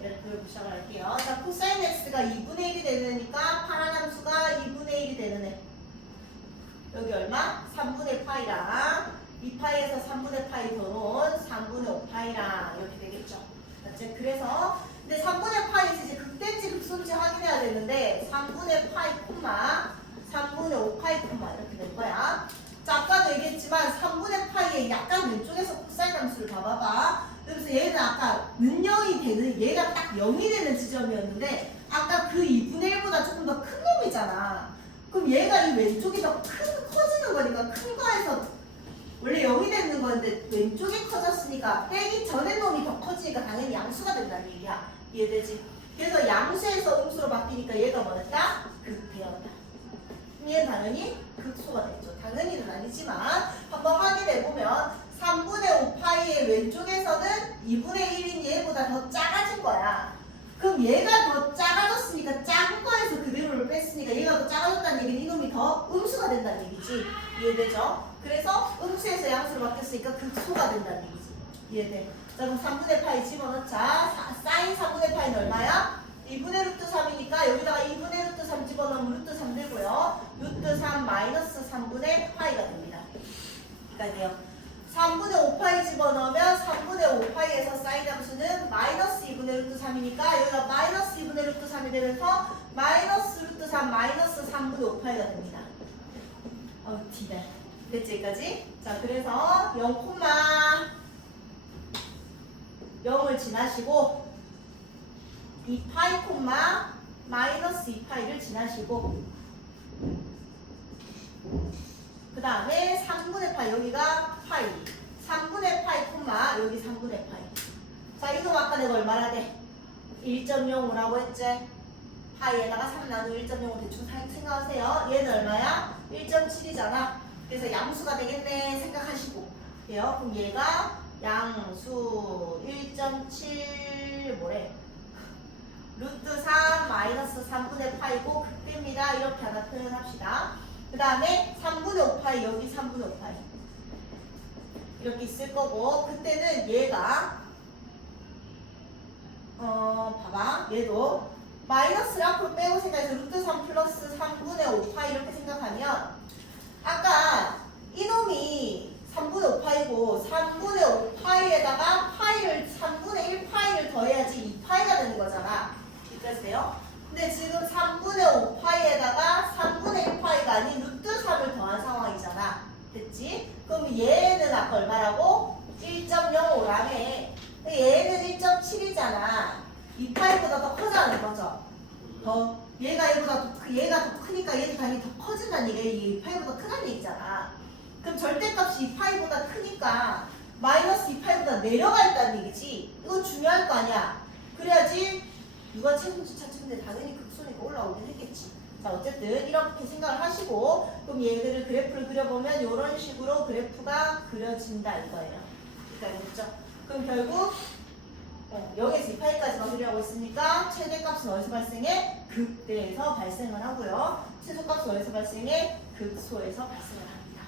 이렇게 그려보시면 할게요. 자, 코사인 x가 2분의 1이 되는 애니까 파란 함수가 2분의 1이 되는 애. 여기 얼마? 3분의 파이랑 2파이에서 3분의 파이 더론 3분의 5파이랑 이렇게 되겠죠. 맞지? 그래서 근데 3분의 파이에서 이제 극대인지 극소인지 확인해야 되는데 3분의 파이 콤마 3분의 5파이 콤마 이렇게 될 거야. 자, 아까도 얘기했지만 3분의 파이에 약간 왼쪽에서 코사인 함수를 봐봐봐. 그래서 얘는 아까 능력이 되는 얘가 딱 0이 되는 지점이었는데 아까 그 2분의 1보다 조금 더 큰 놈이잖아. 그럼 얘가 이 왼쪽이 더 커지는 거니까 큰 거에서 원래 0이 되는 건데 왼쪽이 커졌으니까 빼기 전에 놈이 더 커지니까 당연히 양수가 된다는 얘기야. 이해되지? 그래서 양수에서 음수로 바뀌니까 얘가 뭐였다? 극되었다. 얘는 당연히 극소가 됐죠. 당연히는 아니지만 한번 확인해보면 3분의 5파이의 왼쪽에서는 2분의 1인 얘보다 더 작아진 거야. 그럼 얘가 더 작아졌으니까 작은 거에서 그대로를 뺐으니까 얘가 더 작아졌다는 얘기는 이놈이 더 음수가 된다는 얘기지. 이해되죠? 그래서 음수에서 양수로 바뀌었으니까 극소가 된다는 얘기지. 이해돼? 자, 그럼 3분의 파이 집어넣자. 사인 3분의 파이는 얼마야? 2분의 루트 3이니까 여기다가 2분의 루트 3 집어넣으면 루트 3 되고요. 루트 3 마이너스 3분의 파이가 됩니다. 그러니까 돼요. 3분의 5파이 집어넣으면 3분의 5파이에서 사인 함수는 마이너스 2분의 루트 3이니까 여기가 마이너스 2분의 루트 3이 되면서 마이너스 루트 3 마이너스 3분의 5파이가 됩니다. 디다. 됐지 여기까지? 자, 그래서 0, 0을 지나시고 2파이, 마이너스 2파이를 지나시고 그 다음에 3분의 파이 여기가 파이 3분의 파이, 여기 3분의 파이. 자, 이거 아까 내가 얼마나 돼? 1.05라고 했지? 파이에다가 3 나누면 1.05 대충 생각하세요. 얘는 얼마야? 1.7이잖아. 그래서 양수가 되겠네 생각하시고 돼요. 그럼 얘가 양수 1.7 뭐래? 루트 3 마이너스 3분의 파이고 극대입니다. 이렇게 하나 표현합시다. 그 다음에 3분의 5파이 여기 3분의 5파이 이렇게 있을 거고 그때는 얘가 봐봐 얘도 마이너스를 앞으로 빼고 생각해서 루트 3 플러스 3분의 5파이 이렇게 생각하면 아까 이놈이 3분의 5파이고 3분의 5파이에다가 파이를 3분의 1파이를 더해야지 2파이가 되는 거잖아. 여기까지 돼요? 근데 지금 3분의 5파이에다가 3분의 1파이가 아닌 루트 3을 더한 상황이잖아. 됐지? 그럼 얘는 아까 얼마라고? 1.05라며. 얘는 1.7이잖아. 2파이보다 더 커지는 거죠. 얘가 얘가 더 크니까 얘도 당연히 더 커진다는 얘기야. 2파이보다 크다는 얘기잖아. 그럼 절대값이 2파이보다 크니까 마이너스 2파이보다 내려가 있다는 얘기지. 이거 중요할 거 아니야. 그래야지 누가 최고인지 찾는데 당연히 극소니까 올라오긴 했겠지. 자, 어쨌든 이렇게 생각을 하시고 그럼 얘들을 그래프를 그려보면 이런 식으로 그래프가 그려진다 이거예요. 그러니까 됐죠? 그럼 결국 0에서 2파이까지만 그리라고 했으니까 최대값은 어디서 발생해? 극대에서 발생을 하고요. 최소값은 어디서 발생해? 극소에서 발생을 합니다.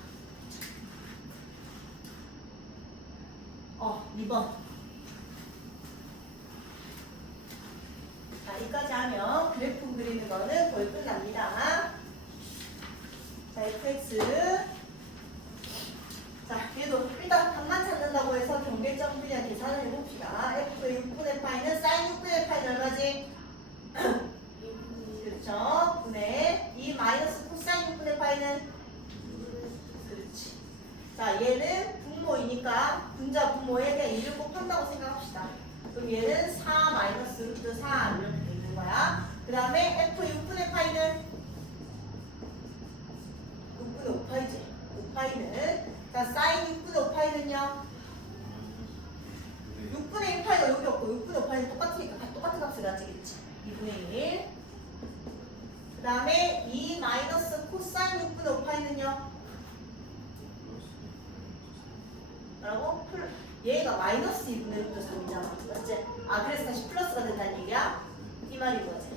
2번. 자, 여기까지 하면 그래프 그리는 거는 거의 끝납니다. 자, fx. 자, 얘도 일단 답만 찾는다고 해서 경계점 그냥 계산을 해봅시다. f의 6분의 파이는 사인 얘 그냥 2를 곱한다고 생각합시다. 그럼 얘는 4 마이너스 루트 3 이렇게 돼 있는 거야. 그 다음에 f 6분의 파이는 6분의 5파이지. 5파이는 자 사인 6분의 5파이는요. 6분의 1파이가 여기 없고 6분의 5파이는 똑같으니까 똑같은 값을 가지겠지. 2분의 1. 그 다음에 2 마이너스 코사인 6분의 5파이는요. 뭐라고? 얘가 마이너스 2분의 루트 3이잖아. 맞지? 아 그래서 다시 플러스가 된다는 얘기야? 이 말인 거지.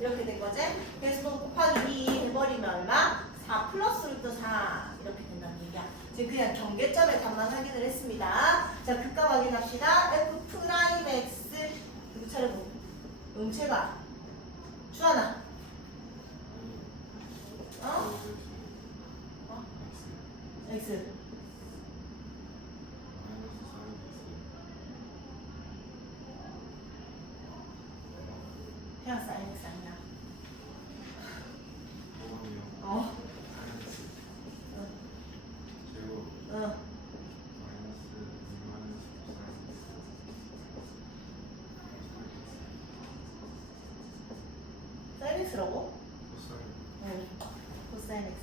이렇게 된 거지? 그래서 또 곱하기 2 해버리면 얼마? 4 플러스 루트 4 이렇게 된다는 얘기야. 지금 그냥 경계점의 값만 확인을 했습니다. 자 극값 확인합시다. f 프라임 x 누구 차례고? 용채가 주하나 어? x 그냥 사인 x 아니야. 어? 어. 사인 x라고? 응. 코사인 x.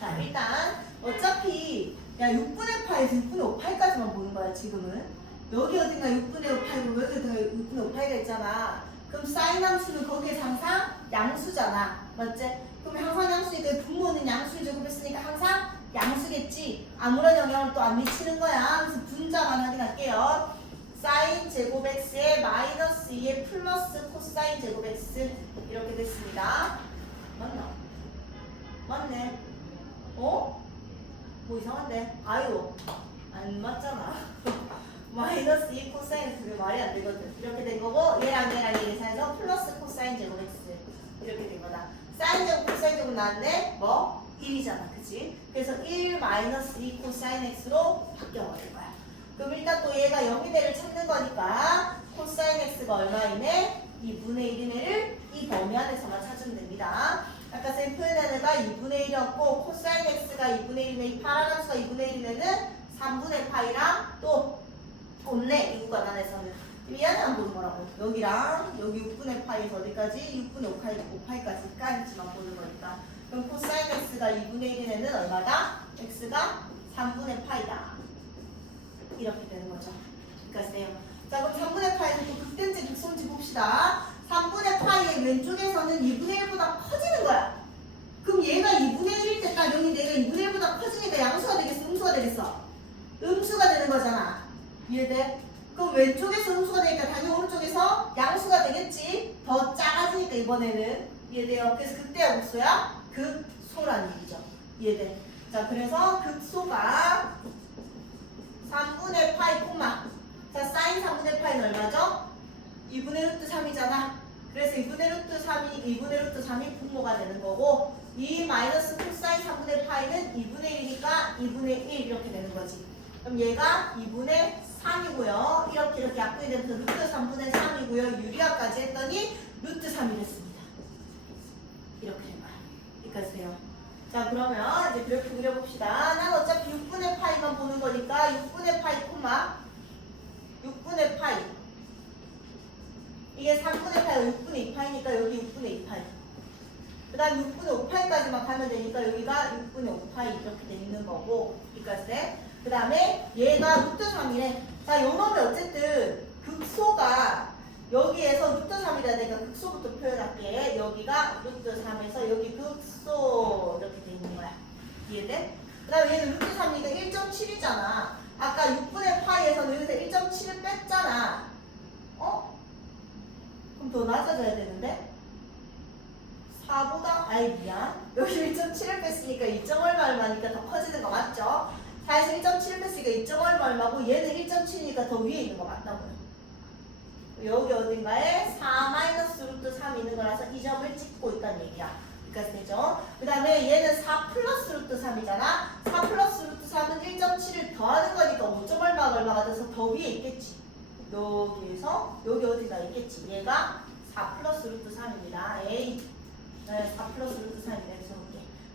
자 일단 어차피 야 6분의 파에서 6분의 5파이까지만 보는 거야 지금은. 여기 어딘가 6분의 5파이고 여기 어딘가 6분의 5파이가 있잖아. 그럼 사인 함수는 거기에서 항상 양수잖아. 맞지? 그럼 항상 양수니까 분모는 양수를 제곱했으니까 항상 양수겠지. 아무런 영향을 또 안 미치는 거야. 그래서 분자만 확인할게요. 사인 제곱 x에 마이너스 2에 플러스 코사인 제곱 x 이렇게 됐습니다. 맞나? 맞네. 어? 뭐 이상한데? 아유 안 맞잖아. 마이너스 2 코사인 그게 말이 안 되거든. 이렇게 된 거고 얘랑 얘 계산해서 플러스 코사인 제곱 x 이렇게 된 거다. 사인 제곱 코사인 제곱 나왔네? 뭐? 1이잖아. 그치? 그래서 1 마이너스 2 코사인 x로 바뀌어버릴 거야. 그럼 일단 또 얘가 0이 대를 찾는 거니까 코사인 x가 얼마이네? 2분의 1이네를 이 범위 안에서만 찾으면 됩니다. 아까 쌤 표현한 애가 2분의 1이었고 코사인 x가 2분의 1이네 이 파란 함수가 2분의 1이네는 3분의 파이랑 또 없네 이 구간안에서는. 얘는 안 보는 거라고. 여기랑 여기 6분의 파이에서 어디까지? 6분의 5파이까지만 보는 거니까. 그럼 코사인 x가 2분의 1이네는 얼마다? x가 3분의 파이다. 이렇게 되는 거죠. 여기까지네요. 자 그럼 3분의 파이에서 또 극대인지 극소인지 봅시다. 3분의 파이의 왼쪽에서는 2분의 1보다 커지는 거야. 그럼 얘가 2분의 1일 때 딱 여기 내가 2분의 1보다 커지니까 양수가 되겠어? 음수가 되겠어? 음수가 되는 거잖아. 이해돼? 그럼 왼쪽에서 음수가 되니까 당연히 오른쪽에서 양수가 되겠지? 더 작아지니까 이번에는. 이해돼요? 그래서 극대야 음수야? 극소란 얘기죠. 이해돼? 자 그래서 극소가 3분의 파이 콤마 자 사인 3분의 파이는 얼마죠? 2분의 루트 3이잖아. 그래서 2분의 루트 3이 분모가 되는 거고 2 마이너스 코사인 3분의 파이는 2분의 1이니까 2분의 1 이렇게 되는 거지. 그럼 얘가 2분의 3이고요. 이렇게 약분이 되면서 루트 3분의 3이고요. 유리화까지 했더니 루트 3이 됐습니다. 이렇게 된 거야. 여기까지 돼요. 자 그러면 이제 그래프 그려봅시다. 난 어차피 6분의 파이만 보는 거니까 6분의 파이 콤마 6분의 파이 이게 3분의 파이가 6분의 2파이니까 여기 6분의 2파이 그 다음 6분의 5파이까지만 가면 되니까 여기가 6분의 5파이 이렇게 돼 있는 거고 여기까지 돼. 그 다음에 얘가 루트 3이네. 자 요놈이 어쨌든 극소가 여기에서 루트 3이라 내가 극소부터 표현할게. 여기가 루트 3에서 여기 극소 이렇게 돼 있는 거야. 이해돼? 그 다음에 얘는 루트 3이니까 1.7이잖아. 아까 6분의 파이에서는 여기서 1.7을 뺐잖아. 어? 그럼 더 낮아져야 되는데? 4보다? 아이 미안. 여기 1.7을 뺐으니까 2점 얼마니까 더 커지는 거 맞죠? 사실 1.7을 뺐으니까 2점 얼마고 얘는 1.7이니까 더 위에 있는 거 맞다고요. 여기 어딘가에 4 마이너스 루트 3 있는 거라서 이 점을 찍고 있다는 얘기야. 여기까지 되죠? 그 다음에 얘는 4 플러스 루트 3이잖아. 4 플러스 루트 3은 1.7을 더하는 거니까 5점 얼마가 돼서 더 위에 있겠지. 여기에서 여기 어디가 있겠지. 얘가 4 플러스 루트 3입니다. A 네, 4 플러스 루트 3이네.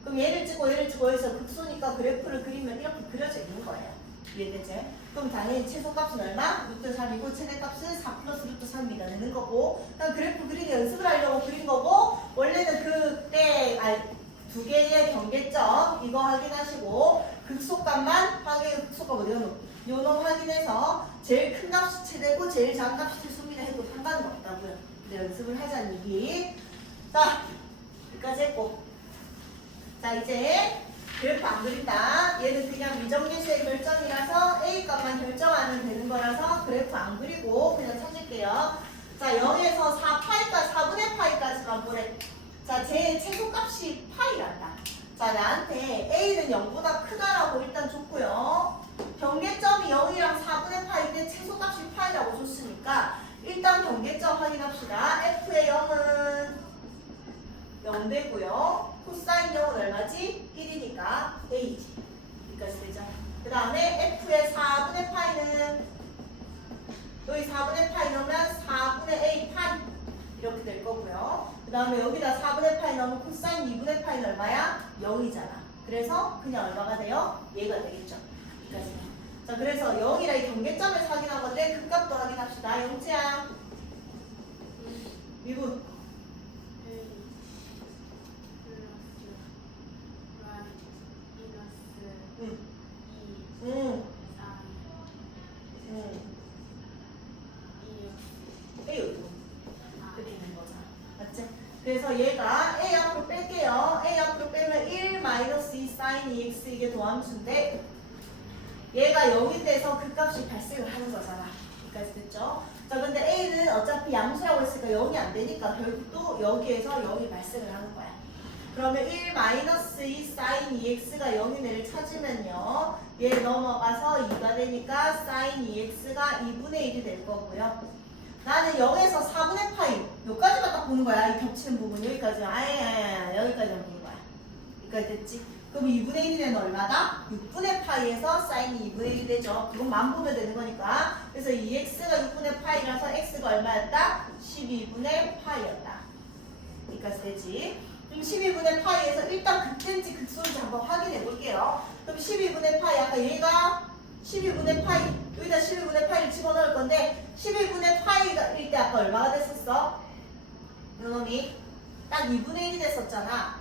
그럼 얘를 찍고 여기서 극소니까 그래프를 그리면 이렇게 그려져 있는 거예요. 이해되지? 그럼 당연히 최소값은 얼마? 루트 3이고 최대값은 4 플러스 루트 3이가 되는 거고 그럼 그래프 그리기 연습을 하려고 그린 거고 원래는 그때 두 개의 경계점 이거 확인하시고 극소값만 극소값 어디가 요놈 확인해서 제일 큰 값이 최대고 제일 작은 값이 최소입니다 해도 상관은 없다고요. 근데 연습을 하자는 얘기. 자, 여기까지 했고. 자, 이제 그래프 안 그린다. 얘는 그냥 미정계수의 결정이라서 A 값만 결정하면 되는 거라서 그래프 안 그리고 그냥 찾을게요. 자, 0에서 4파이까지, 4분의 파이까지만 보래. 자, 제 최소값이 파이란다. 자, 나한테 A는 0보다 크다라고 일단 줬고요. 경계점이 0이랑 4분의 파인데 최소값이 파이라고 줬으니까 일단 경계점 확인합시다. F의 0은 0 되고요. 코사인 0은 얼마지? 1이니까 A지. 여기까지 되죠. 그 다음에 F의 4분의 파이는 여기 4분의 파이 넣으면 4분의 A 파이 이렇게 될 거고요. 그 다음에 여기다 4분의 파이 넣으면 코사인 2분의 파이는 얼마야? 0이잖아. 그래서 그냥 얼마가 돼요? 얘가 되겠죠. 여기까지. 자, 그래서 0이라 이 경계점에서 확인한 건데 그 값도 확인합시다. 영채야. 미분. A 어디고? 이렇게 된 거잖아. 맞지? 그래서 얘가 A 앞으로 뺄게요. A 앞으로 빼면 1 마이너스 2 사인 2x 이게 도함수인데 얘가 0이 돼서 그 값이 발생을 하는 거잖아. 여기까지 됐죠? 자, 근데 A는 어차피 양수라고 했으니까 0이 안 되니까 결국 또 여기에서 0이 발생을 하는 거야. 그러면 1 마이너스 2 사인 2x가 0인 애를 찾으면요. 얘 넘어가서 2가 되니까 사인 2x가 2분의 1이 될 거고요. 나는 0에서 4분의 파이 여기까지만 딱 보는 거야. 이 겹치는 부분 여기까지. 여기까지만 보는 거야. 여기까지 됐지? 그럼 2분의 1이 되면 얼마다? 6분의 파이에서 사인이 2분의 1이 되죠. 그것만 보면 되는 거니까. 그래서 2x가 6분의 파이라서 x가 얼마였다? 12분의 파이였다. 여기까지 되지. 그럼 12분의 파이에서 일단 극대인지 극소인지 한번 확인해 볼게요. 그럼 12분의 파이 아까 얘가 12분의 파이 여기다 12분의 파이를 집어넣을 건데 12분의 파이일 때 아까 얼마가 됐었어? 요놈이 딱 2분의 1이 됐었잖아.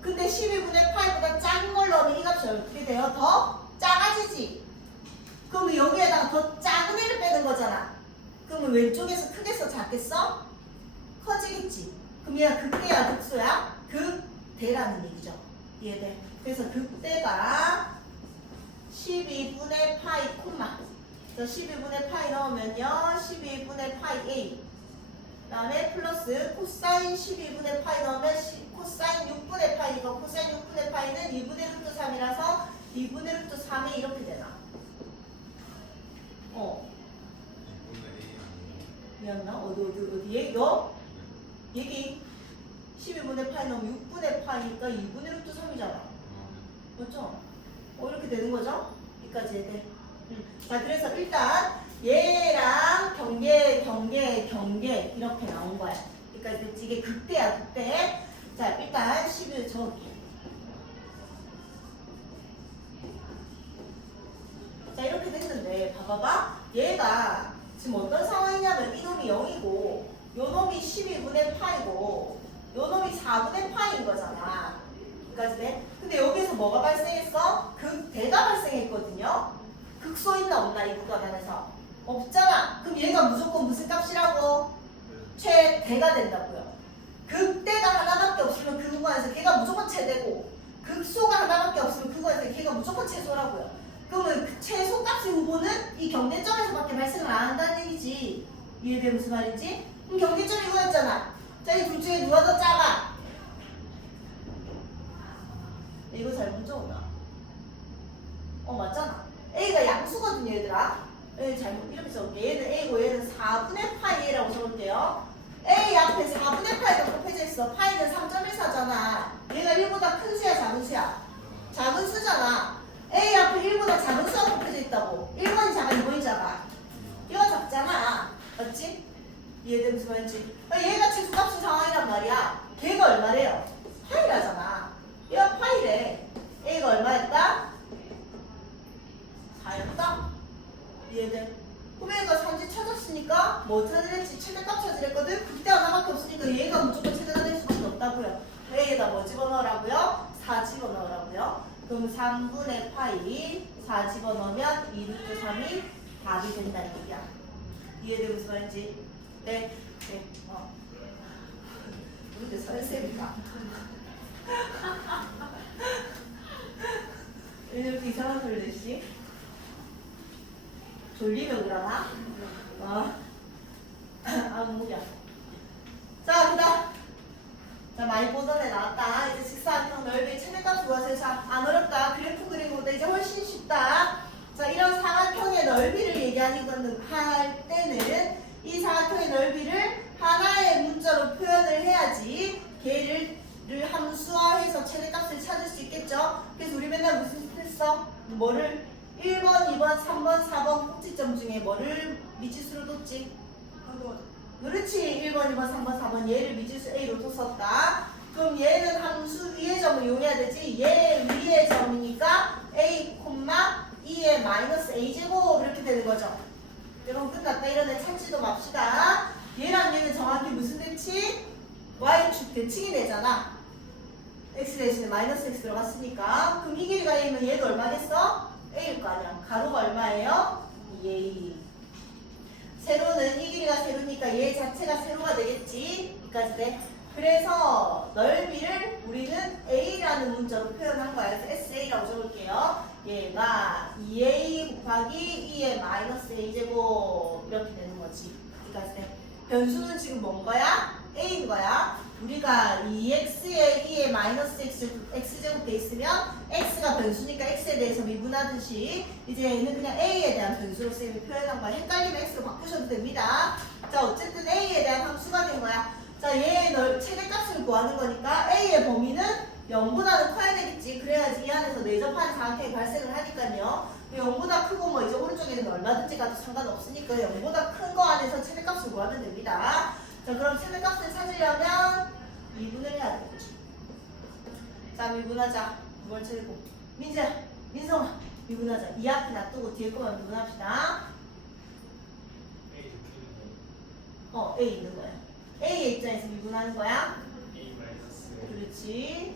근데 12분의 파이보다 작은 걸 넣으면 이 값이 어떻게 돼요? 더 작아지지. 그럼 여기에다가 더 작은 애를 빼는 거잖아. 그러면 왼쪽에서 크겠어? 작겠어? 커지겠지. 그럼 얘가 극대야 극소야? 극대라는 얘기죠. 이해돼? 그래서 극대가 12분의 파이 콤마. 그래서 12분의 파이 넣으면요. 12분의 파이 A. 그 다음에 플러스 코사인 12분의 파이 넣으면 코사인 6분의 파이니까 코사인 6분의 파이는 2분의 루트 3이라서 2분의 루트 3이 이렇게 되나? 미안나? 어디? 이거? 얘기 12분의 파이 넣으면 6분의 파이니까 2분의 루트 3이잖아. 맞죠? 이렇게 되는 거죠? 여기까지 해야 돼. 자, 그래서 일단 얘랑 경계 이렇게 나온 거야. 그러니까 이게 극대야, 극대. 자, 일단 11 저기. 자, 이렇게 됐는데 봐봐봐. 얘가 지금 어떤 상황이냐면 이놈이 0이고 요놈이 12분의 파이고 요놈이 4분의 파이인 거잖아. 여기까지 돼? 근데 여기에서 뭐가 발생했어? 극대가 발생했거든요. 극소 있나 없나 이 구간 안에서? 없잖아. 그럼 얘가 무조건 무슨 값이라고? 최대가 된다고요. 극대가 하나밖에 없으면 그 구간에서 걔가 무조건 최대고 극소가 하나밖에 없으면 그 구간에서 걔가 무조건 최소라고요. 그러면 그 최소값의 후보는 이 경계점에서밖에 발생을 안 한다는 얘기지. 이해돼 무슨 말인지? 그럼 경계점이 이거였잖아. 자, 이 둘 중에 누가 더 작아? 이거 잘못 적었나? 맞잖아. A가 양수거든요, 얘들아. 잘못 이렇게 적을게. 얘는 A고 얘는 4분의 파이라고 적을게요. A 앞에 4분의 파이가 곱해져 있어. 파이는 3.14잖아. 얘가 1보다 큰 수야, 작은 수야? 작은 수잖아. A 앞에 1보다 작은 수가 곱해져 있다고. 1번이 작아, 2번이 작아. 얘가 작잖아. 맞지? 이해돼 무슨 말인지? 얘가 최소값인 상황이란 말이야. 걔가 얼마래요? 파이라잖아. 얘가 파이래. A가 얼마였다? 4였다? 이해돼? 그럼 얘가 산지 찾았으니까 뭐 찾으랬지? 최대값 찾으랬거든? 그때 하나밖에 없으니까 얘가 무조건 최대가 될 수밖에 없다고요. A에다 뭐 집어넣으라고요? 4 집어넣으라고요. 그럼 3분의 파이 4 집어넣으면 2루트 3이 답이 된다는 얘기야. 이해돼 무슨 말인지? 네. 네. 근데 선생님이다. 왜 이렇게 이상한 소리 내시? 졸리면 그러나? 무리야. 자, 그 다음. 자, 많이 보던 애 나왔다. 이제 직사각형 넓이 최대값 구하세요. 자, 안 어렵다. 그래프 그리는 것보다 이제 훨씬 쉽다. 자, 이런 사각형의 넓이를 얘기하는 할 때는 이 사각형의 넓이를 하나의 문자로 표현을 해야지 걔를 함수화해서 최대값을 찾을 수 있겠죠. 그래서 우리 맨날 무슨 짓 했어? 뭐를 1번, 2번, 3번, 4번 꼭지점 중에 뭐를 미지수로 뒀지? 그렇지. 1번, 2번, 3번, 4번 얘를 미지수 A로 뒀었다. 그럼 얘는 함수 위의 점을 이용해야 되지. 얘 위의 점이니까 A, 2의 마이너스 A제곱 이렇게 되는 거죠. 여러분 끝났다. 이런 애 찾지도 맙시다. 얘랑 얘는 정확히 무슨 대칭? Y축 대칭이 되잖아. X 대신에 마이너스 X 들어갔으니까. 그럼 이 길이가 A면 얘도 얼마겠어? A일 거 아니야. 가로가 얼마예요? 2A. 세로는 이 길이가 세로니까 얘 자체가 세로가 되겠지. 여기까지 돼. 그래서 넓이를 우리는 A라는 문자로 표현한 거야. 그래서 SA라고 적을게요. 얘가 2A 곱하기 2의 마이너스 A제곱 이렇게 되는 거지. 여기까지 돼. 변수는 지금 뭔 거야? A인 거야. 우리가 2x에 2의 마이너스 x제곱 돼 있으면 x가 변수니까 x에 대해서 미분하듯이 이제 얘는 그냥 a에 대한 변수로 쌤이 표현한 거야. 헷갈리면 x로 바꾸셔도 됩니다. 자, 어쨌든 a에 대한 함수가 된 거야. 자, 얘의 최대값을 구하는 거니까 a의 범위는 0보다는 커야 되겠지. 그래야지 이 안에서 내접하는 사각형이 발생을 하니까요. 0보다 크고 뭐 이제 오른쪽에는 얼마든지 가도 상관없으니까 0보다 큰 거 안에서 최대값을 구하면 됩니다. 자, 그럼 최대값을 찾으려면 미분을 해야 되겠지. 자, 미분하자. 9월 7고 민성아 미분하자. 이 앞에 놔두고 뒤에 거만 미분합시다. A 있는 거야. A의 입장에서 미분하는 거야. A 마이너스 그렇지.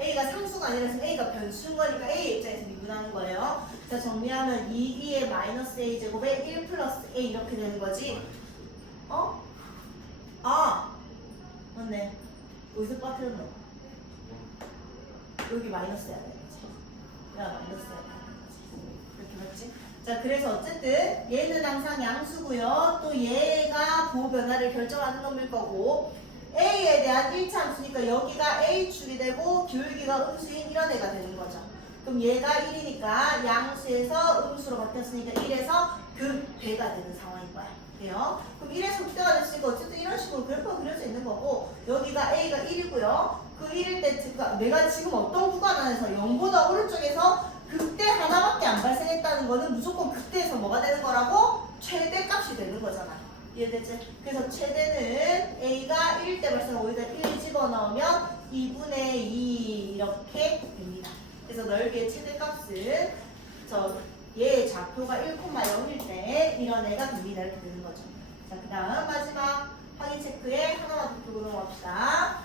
A가 상수가 아니라서 A가 변수인 거니까 A의 입장에서 미분하는 거예요. 자, 정리하면 2B의 마이너스 A 제곱에 1 플러스 A 이렇게 되는 거지. 맞네. 어디서 빠뜨렸노? 여기 마이너스야 되겠지. 마이너스야 되겠지. 이렇게 맞지? 자, 그래서 어쨌든 얘는 항상 양수고요. 또 얘가 부호 변화를 결정하는 놈일 거고 A에 대한 1차 함수니까 여기가 A축이 되고 기울기가 음수인 이런 애가 되는 거죠. 그럼 얘가 1이니까 양수에서 음수로 바뀌었으니까 1에서 극배가 되는 상황인 거야. 돼요? 그럼 1에서 극배가 됐으니까 어쨌든 이런 식으로 그래프가 그려져 있는 거고 여기가 A가 1이고요. 그 1일 때 내가 지금 어떤 구간 안에서 0보다 오른쪽에서 극대 하나밖에 안 발생했다는 거는 무조건 극대에서 뭐가 되는 거라고? 최대값이 되는 거잖아. 이해되지? 그래서 최대는 A가 1일 때 발생하고 여기다 1 집어넣으면 2분의 2 이렇게 됩니다. 그래서 넓이의 최대값은 얘의 좌표가 1,0일 때 이런 애가 됩니다. 이렇게 되는 거죠. 자, 그 다음 마지막 확인 체크에 하나만 더 풀고 넘어갑시다.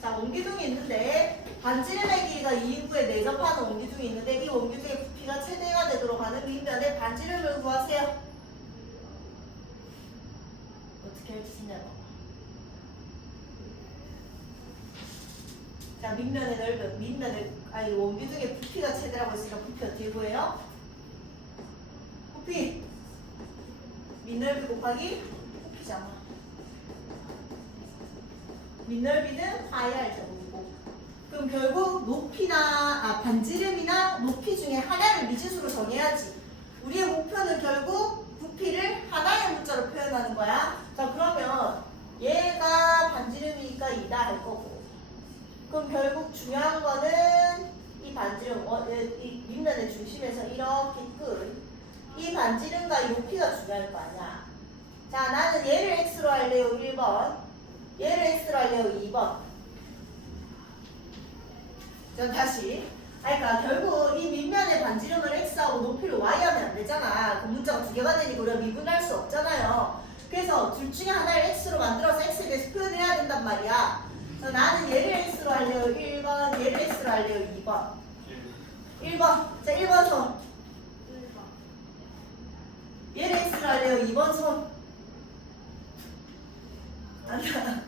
자, 원기둥이 있는데 반지름의 길이가 2인구에 내접하는 원기둥이 있는데 이 원기둥의 부피가 최대가 되도록 하는 밑면의 반지름을 구하세요. 어떻게 할지 생각해봐. 자, 밑면의 넓이, 원기둥의 부피가 최대라고 했으니까 부피 어떻게 구해요? 부피 밑넓이 곱하기 부피잖아. 밑넓이는 파이알 제곱이고 그럼 결국 반지름이나 높이 중에 하나를 미지수로 정해야지. 우리의 목표는 결국 부피를 하나의 문자로 표현하는 거야. 자, 그러면 얘가 반지름이니까 2다 할 거고 그럼 결국 중요한 거는 이 반지름 이 밑면의 중심에서 이렇게 이 반지름과 높이가 중요할 거 아니야. 자, 나는 얘를 x로 할래요. 1번. 얘를 x로 할래요. 2번. 자, 다시. 그러니까 결국 이 밑면의 반지름을 x하고 높이를 y하면 안 되잖아. 그 문자가 두 개가 되니까 우리가 미분할 수 없잖아요. 그래서 둘 중에 하나를 x로 만들어서 x에 대해서 표현을 해야 된단 말이야. 그래서 나는 얘를 x로 할래요. 1번. 얘를 x로 할래요. 2번. 1번. 자, 1번 손. 1번. 얘를 x로 할래요. 2번 손. 아니야.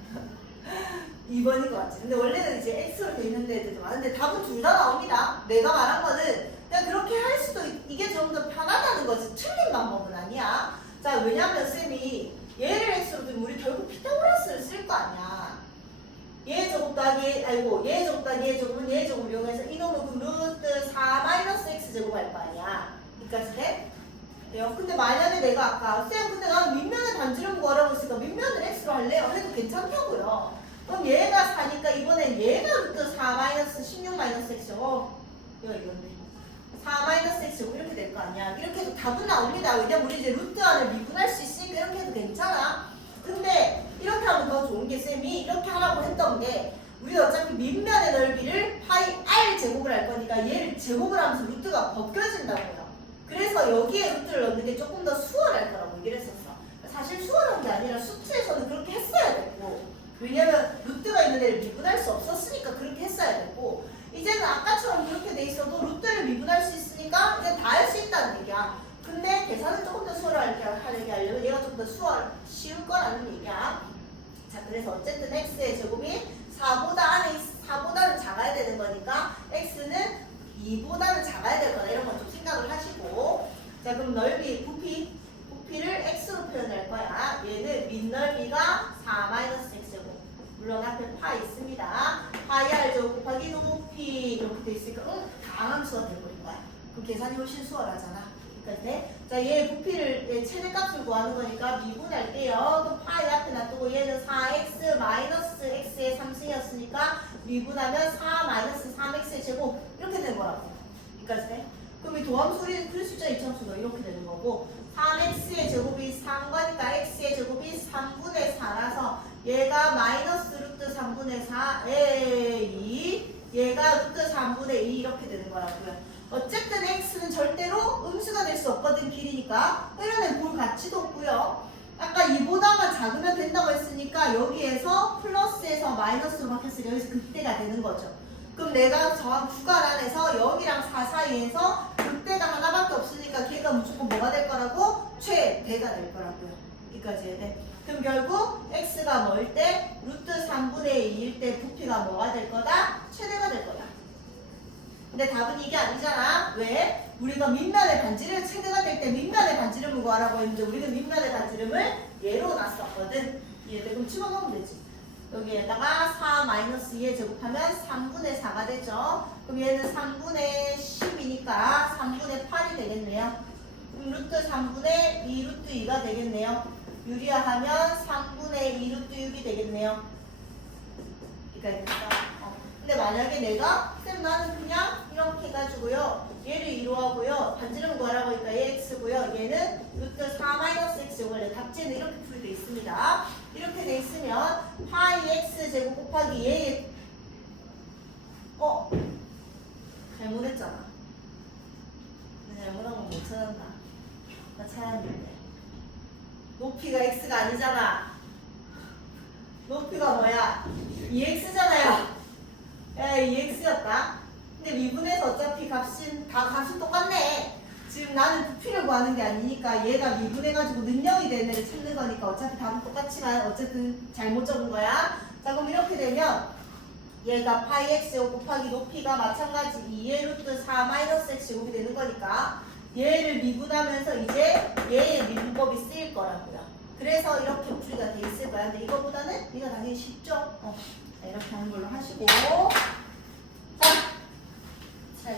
2번인 것 같지. 근데 원래는 이제 x로 돼 있는 데도 많은데 답은 둘 다 나옵니다. 내가 말한 거는 그냥 그렇게 할 수도 이게 좀 더 편하다는 거지. 틀린 방법은 아니야. 자, 왜냐면 쌤이 얘를 x로 두면 우리 결국 피타고라스를 쓸 거 아니야. 얘 제곱 더하기 얘 제곱 더하기 얘 제곱은 얘 제곱을 이용해서 이놈은 그 루트 4 마이너스 x 제곱 할 거 아니야. 여기까지 돼? 돼요? 근데 만약에 내가 아까 쌤 근데 나는 밑면의 반지름 구하라고 했으니까 밑면을 x로 할래요. 해도 괜찮다고요. 그럼 얘가 4니까 이번엔 얘가 루트 4 마이너스 16 마이너스 x 제곱 이거 이건데 4 마이너스 x 제곱 이렇게 될 거 아니야. 이렇게 해도 답은 나옵니다. 왜냐면 우리 이제 루트 안을 미분할 수 있으니까 이렇게 해도 괜찮아. 근데 이렇게 하면 더 좋은 게 쌤이 이렇게 하라고 했던 게 우리 어차피 밑면의 넓이를 파이 r 제곱을 할 거니까 얘를 제곱을 하면서 루트가 벗겨진다고요. 그래서 여기에 루트를 넣는 게 조금 더 수월할 거라고 얘기를 했었어. 사실 수월한 게 아니라 수트에서는 그렇게 했어야 됐고 왜냐면 루트가 있는 애를 미분할 수 없었으니까 그렇게 했어야 됐고 이제는 아까처럼 그렇게 돼 있어도 루트를 미분할 수 있으니까 이제 다 할 수 있다는 얘기야. 근데 계산을 조금 더 수월하게 하려면 얘가 좀 더 쉬울 거라는 얘기야. 자, 그래서 어쨌든 x의 제곱이 4보다는 작아야 되는 거니까 x는 2보다는 작아야 될 거다. 이런 건 좀 생각을 하시고. 자, 그럼 넓이, 부피를 x로 표현할 거야. 얘는 밑넓이가 4 마이너스 x제곱. 물론 앞에 파 있습니다. 파이 r 제곱 곱하기 높이 이렇게 돼 있으니까 다함수가 돼버린 거야. 그럼 계산이 훨씬 수월하잖아. 그러니까 자, 얘 부피를 얘 최대값을 구하는 거니까 미분할게요. 그럼 파이 앞에 놔두고 얘는 4x 마이너스 x의 3승이었으니까 미분하면 4 마이너스 3x의 제곱 이렇게 되는 거라고. 여기까지 돼? 그럼 이 도함수는 필수자 이차함수가 이렇게 되는 거고 3x의 제곱이 3거니까 x의 제곱이 3분의 4라서 얘가 마이너스 루트 3분의 4에 2 얘가 루트 3분의 2 이렇게 되는 거라고요. 어쨌든 x는 절대로 음수가 될 수 없거든 길이니까 이런 애는 볼 가치도 없고요. 아까 2보다만 작으면 된다고 했으니까 여기에서 플러스에서 마이너스로 바뀌었으니까 여기서 극대가 되는 거죠. 그럼 내가 정한 구간 안에서 0이랑 4 사이에서 극대가 하나밖에 없으니까 걔가 무조건 뭐가 될 거라고? 최대가 될 거라고요. 여기까지 해야 돼. 그럼 결국 x가 뭐일 때? 루트 3분의 2일 때 부피가 뭐가 될 거다? 최대가 될 거다. 근데 답은 이게 아니잖아. 왜? 우리가 밑면의 반지름 최대가 될 때 밑면의 반지름을 구하라고 했는데 우리는 밑면의 반지름을 얘로 놨었거든. 얘들 그럼 집어넣으면 되지. 여기에다가 4 마이너스 2에 제곱하면 3분의 4가 되죠. 그럼 얘는 3분의 10이니까 3분의 8이 되겠네요. 그럼 루트 3분의 2 루트 2가 되겠네요. 유리화하면 3분의 2 루트 6이 되겠네요. 그러니까 근데 만약에 내가 쌤 나는 그냥 이렇게 해가지고요 얘를 2로 하고요 반지름 구하라고 하니까 얘 x고요 얘는 루트 4 마이너스 x 제곱을 답지는 이렇게 풀이 돼 있습니다. 이렇게 돼 있으면 파이 x 제곱 곱하기 얘의 잘못했잖아. 잘못한 건 못 찾았나? 나 찾았는데 높이가 x가 아니잖아. 높이가 뭐야? 2x잖아요. 2x였다. 근데 미분해서 어차피 값은 똑같네. 지금 나는 부피를 구하는 게 아니니까 얘가 미분해가지고 능력이 되는 애를 찾는 거니까 어차피 답은 똑같지만 어쨌든 잘못 적은 거야. 자, 그럼 이렇게 되면 얘가 파이 x 곱하기 높이가 마찬가지 2의 루트 4 마이너스 x 제곱이 되는 거니까 얘를 미분하면서 이제 얘의 미분법이 쓰일 거라고요. 그래서 이렇게 풀이가 돼 있을 거야. 근데 이거보다는 이거 당연히 쉽죠? 이렇게 하는 걸로 하시고. 자,